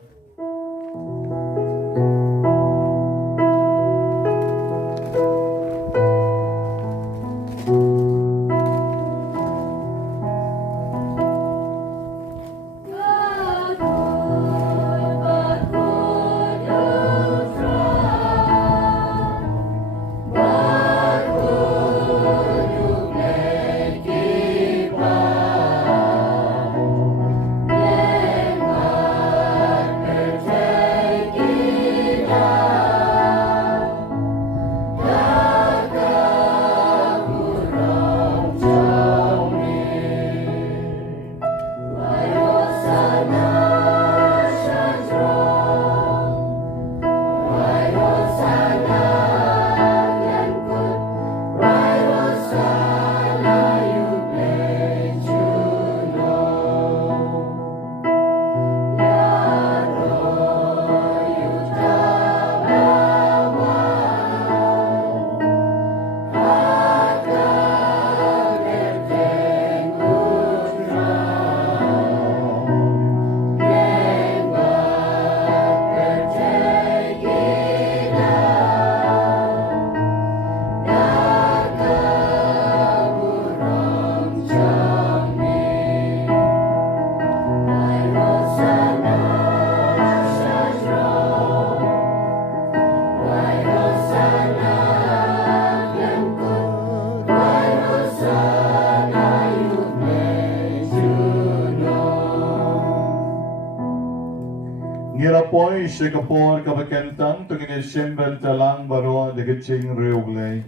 poi shikapor kabakentang tungin shimben talang baro degaching reulay.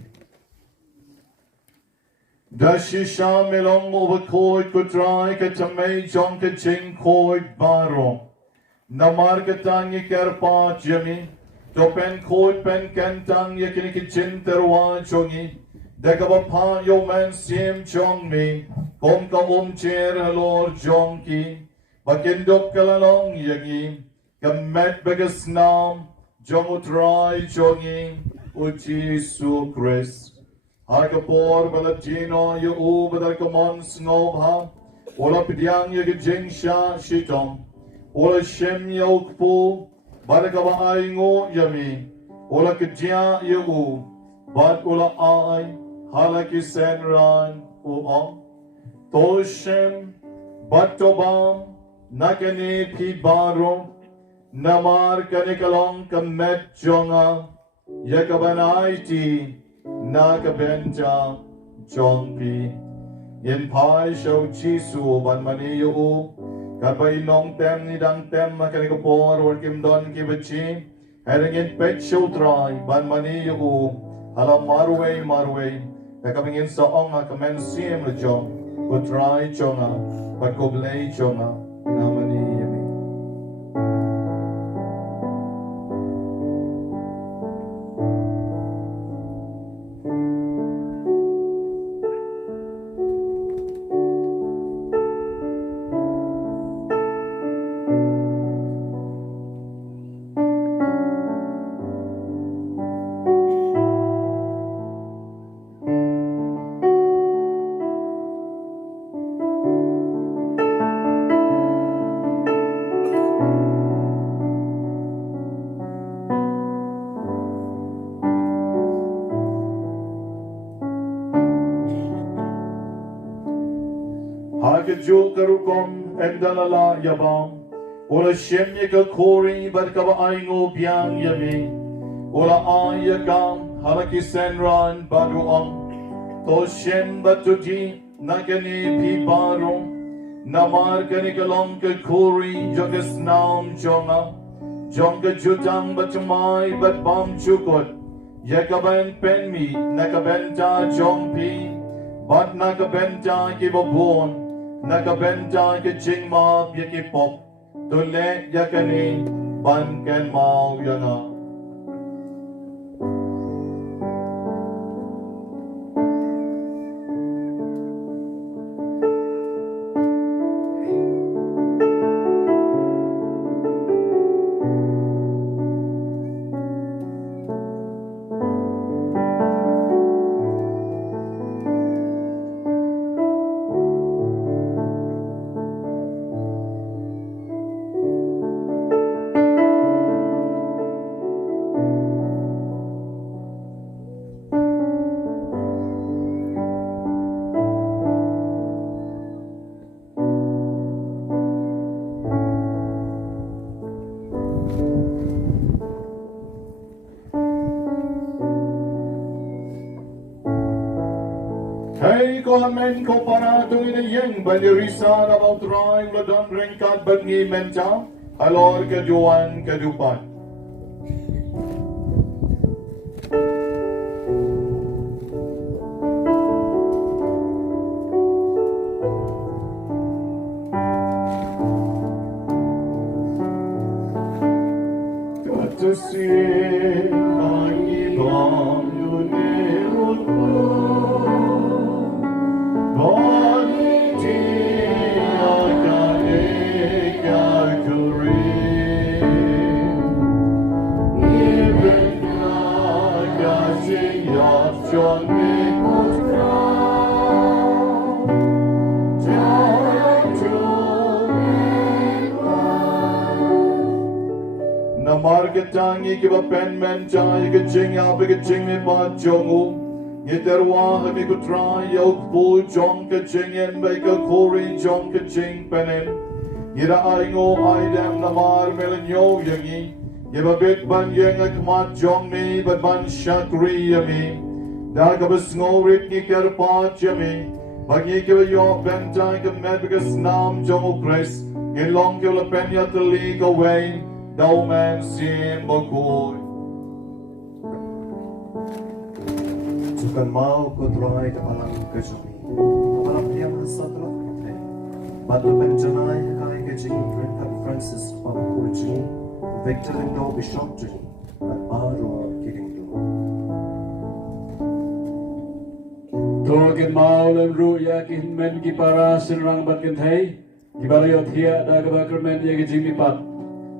Dashisha melong overcoy kutrai katamay jong kaching koi baro. Namar katang ikarpa jami. Topen koi pen kantang yakinikichin terwa jongi. Dagabapa yo man sim jong mi. Kom ka chair halor jong ki. Bakindok kalalong yagi. Kamet bagas nam. Jong utrai jongi. Uchi su Chris. Hakapor balatino yu badalkamon snobha. Ola pidyang yagajing sha shitong. Ola shem yokpu. Badakaba aingo yami. Ola kajya yu. Bad ola ai. Halaki senran uong. Toshem. Batobam. Nakani pibaro. Namar kanikalong kamet jonga. Yakabanaiti. Nakabenta Jongpi Yen Pai Shau Chisu Ban Maniyu Kapai Nong Tem Nidang Tem Makanikapor Workim Don Kibachi Herring in Pet Show Try Ban Maniyu Hala Marway Kakaping in Saong Akamen Siem Jong Utrai Jonga Pakoblay Jonga Namani Yami Hakajul karukom endalala yabam. Ola shemye ka kori barkaba aingo biang yami. Ola ayakam halaki senran baduang. To shem batuji nakani pibarom. Namar kanikalong ka kori jogas naam jonga. Jonga jutang batumay batbam chukot. Yakaban penmi nakabenta jongpi. Bat nakabenta kibabon. Nakabenta ke chingma yaki pop tule yakani ban ken mau yana Hey, Kolamen ko para tuwin yung bandirisan about trying ladon ringkat bangi menta alor kaduan kadupan. Katusin ang ibang yunirot mo. Marketangi kiba penmen jai ke jing abe ke jing me ba jongu yeterwa hami ko try yok pu jong ke jing en be ke kori jong ke jing penem yira aingo aidem namar melen yo yangi yeba bit ban yeng ak mat jong me but ban shakri yami da ka bes ngorit ni ker pa jami bagi ke yo benta ke med ke nam jongu kres in long ke la penya to league away đâu men sim bồ cùi Tukan mau ko troy ke Balang ke Jumi. Balang dia masatlah kita. Batu penjanai kai ke Jing Ringkat Francis Pangku Jing. Victor Indo Bishop Jing. At Baro Kiring Do. Token maulem ruya kin men ki para sinrang bat kin thai ki balayo thia da ka bakrmen ye ki jimi pat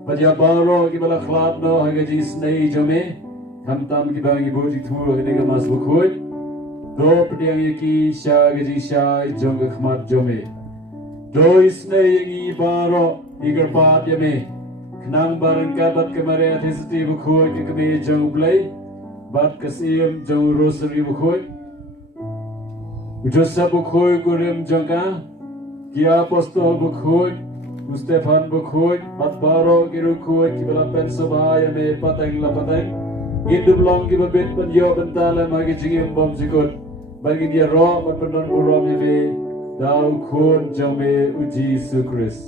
padya baro ki bala khlap no ha ki snei jome tham tam ki bangi boji thuro ki ga mas bukhoi do pdiang ye ki sha ki sha jong ka khmat jome do snei ye baro igar pat yame knang baran ka bat ke mare athesti bukhoi ki kme jong play bat kasim jong rosary bukhoi Joseph bukhoi kurim jangka kia apostol bukhoi Stefan bukhoi matbaro kirukhoi kibala pensabaya me pateng la pateng indub long kibabit panyo bentala magi jingim bom sikut bagi dia ro matpendon burom me dau khon jame uji sukris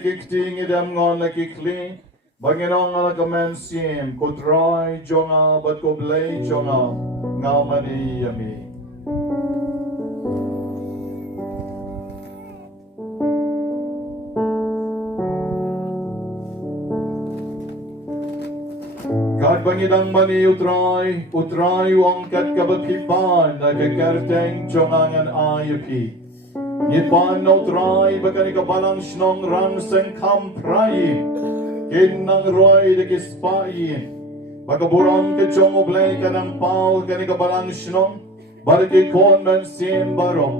Kikting idam ngon na kikli Banginong ala kamen sim Kutray jonga bat ko blay jonga Ngaw mani yami Kat bangidang mani utray Uang kat kabakipan Na kakarteng jongangan ayapi Ipan no try bakani ka balang shnong Rangshyngkham prai kin nang roy de kispai bakaburang ke jong oblay ka ng pau kani ka balang shnong barki kon men sim baro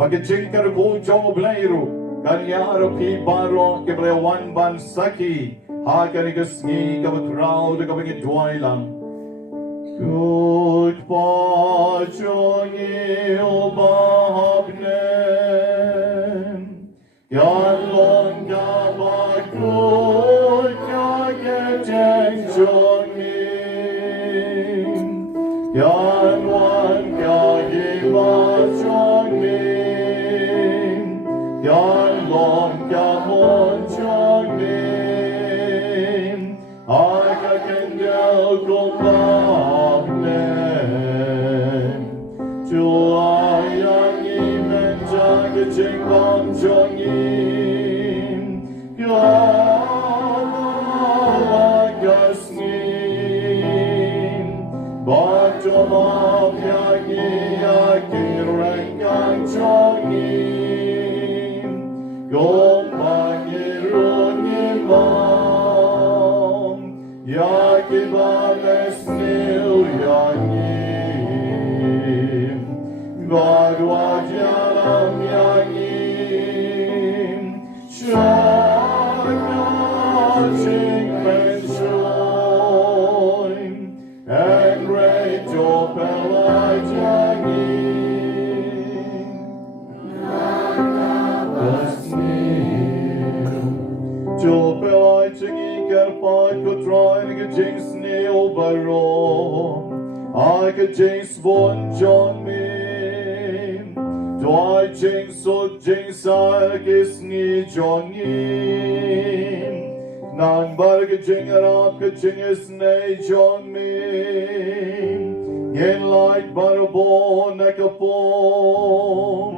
bakijingkar ko jong oblay ru kanyaro pi baro ke brewan ban saki ha kani ka sngi ka batraw de ka bangit duay lang Kut pa jongi obahapne Yan long gabak kut kageteng jongin Yan wan kagiba jongin Yan long gamon jongin Aga kendel kumbahapne Juayang imen jagajing bam jongin Galagasnin Bajomam yagi yakin renggang jongin Gompangirun imam Yagi bales nil yangin Gadwajalam yangin Shagaching menjoin And rejo pelai jangin Nagabasnil Jo pelai jangin kerpai kutrai nigajing I could jinx one John me. Do I jinx so jinx I kiss ni John ye. Nang barg jingarap ka jingis ne John me. Yen light barabo nakapom.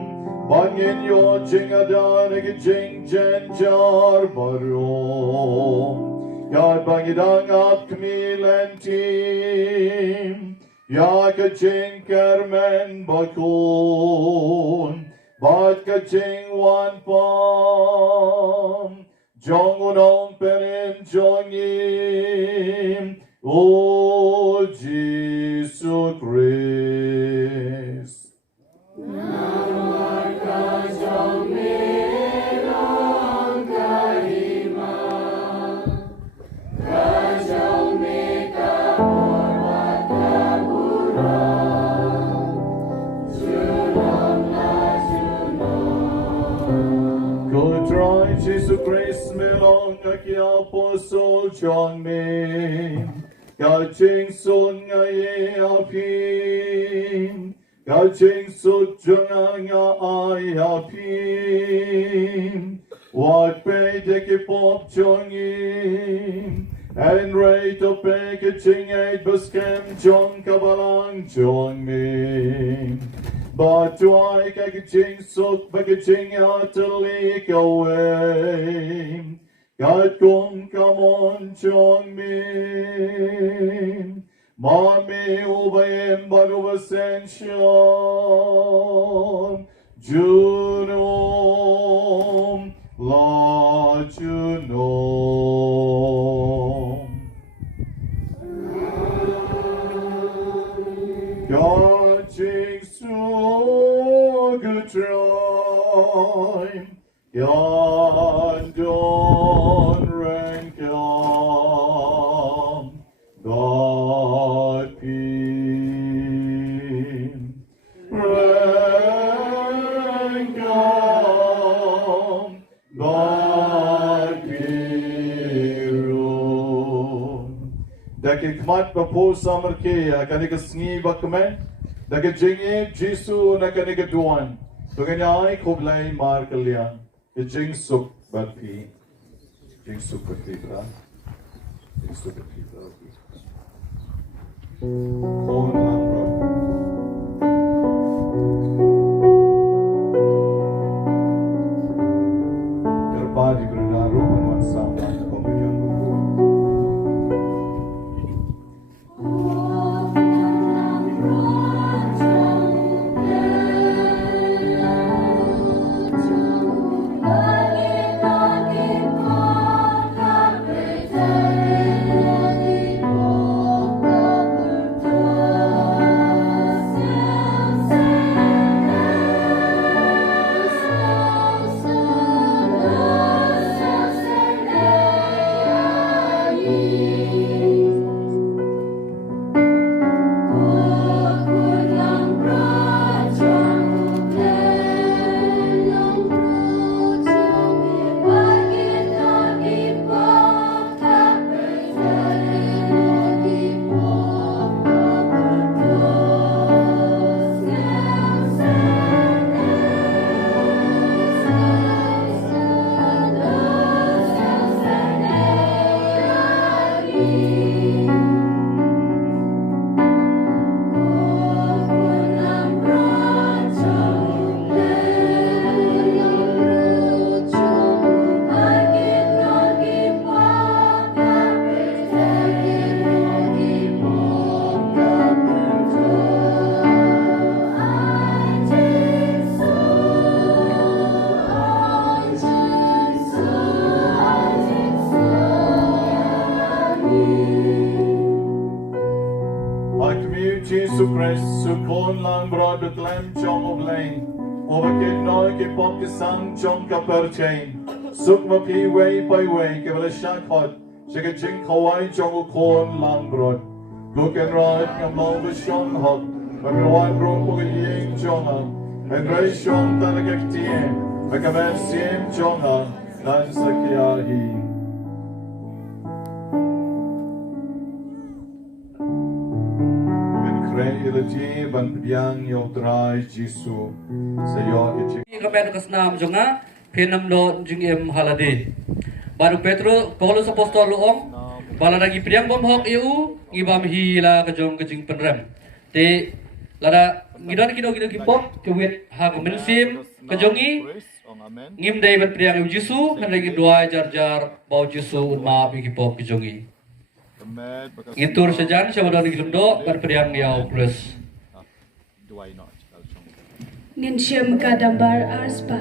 Bangin yo jingadan jing jen jar baro. God bangidang at kmilen team. Ya ka jing kermen bakun. Bat ka jing wan pam. Jong unong perin jong yim. O Jesus Christ. Good try, Jesus Christ, melong kaki apostle John me. Gajing sun ngaye apim. Gajing su junga nga ay apim. What pay deki pop jongim. And rate of pay kaching eight buskem jong kabalang jong me. But to I kagajing suk bagajing utterly away. God come on jong me. Mommy ubayem but ascension. Junom la junom. God jinx so good time. God don't rank God pim. Rank God pirum. Daki kmat papo samarke akanika sngi bakmen. Daki jingi jisu nakanika duan. Tuganyai kublay mar kalyan. Jing suk batpi. Jing suk batpi bra. Jing suk batpi bra. Kon lang bro. Terpadi berdaro manuan sama pemberian buku. Jesus Christ, så kon lang bra betlem chong oblein. Overkid noi ke pop ke sang chong ka perchain. Suk ma pi way by way ke vela shak hot. Shaka jing kawai chong kon lang bro. Look and right ngam mau be shong hot. But me wan bro ko ying chong ha. And ray shong tan ke tie. Me ka men siem chong ha. Nan sakya hi. kre ilaji ban biang yo drai Jisu sayo ke Kamen kasnam jonga penam do jingem halade. Baru Petro Paulus apostol luong bala lagi priang bom hok eu ngibam hila kejong kejing penrem. Te lada ngidan kido kipop kewet ha komensim kejongi ngim dai ban priang eu Jisu kan lagi dua jar bau Jisu ma bi kipop kejongi. Ngitur sejan sama do gilem do ban priang yau plus. Ngin shem ka dambar arspa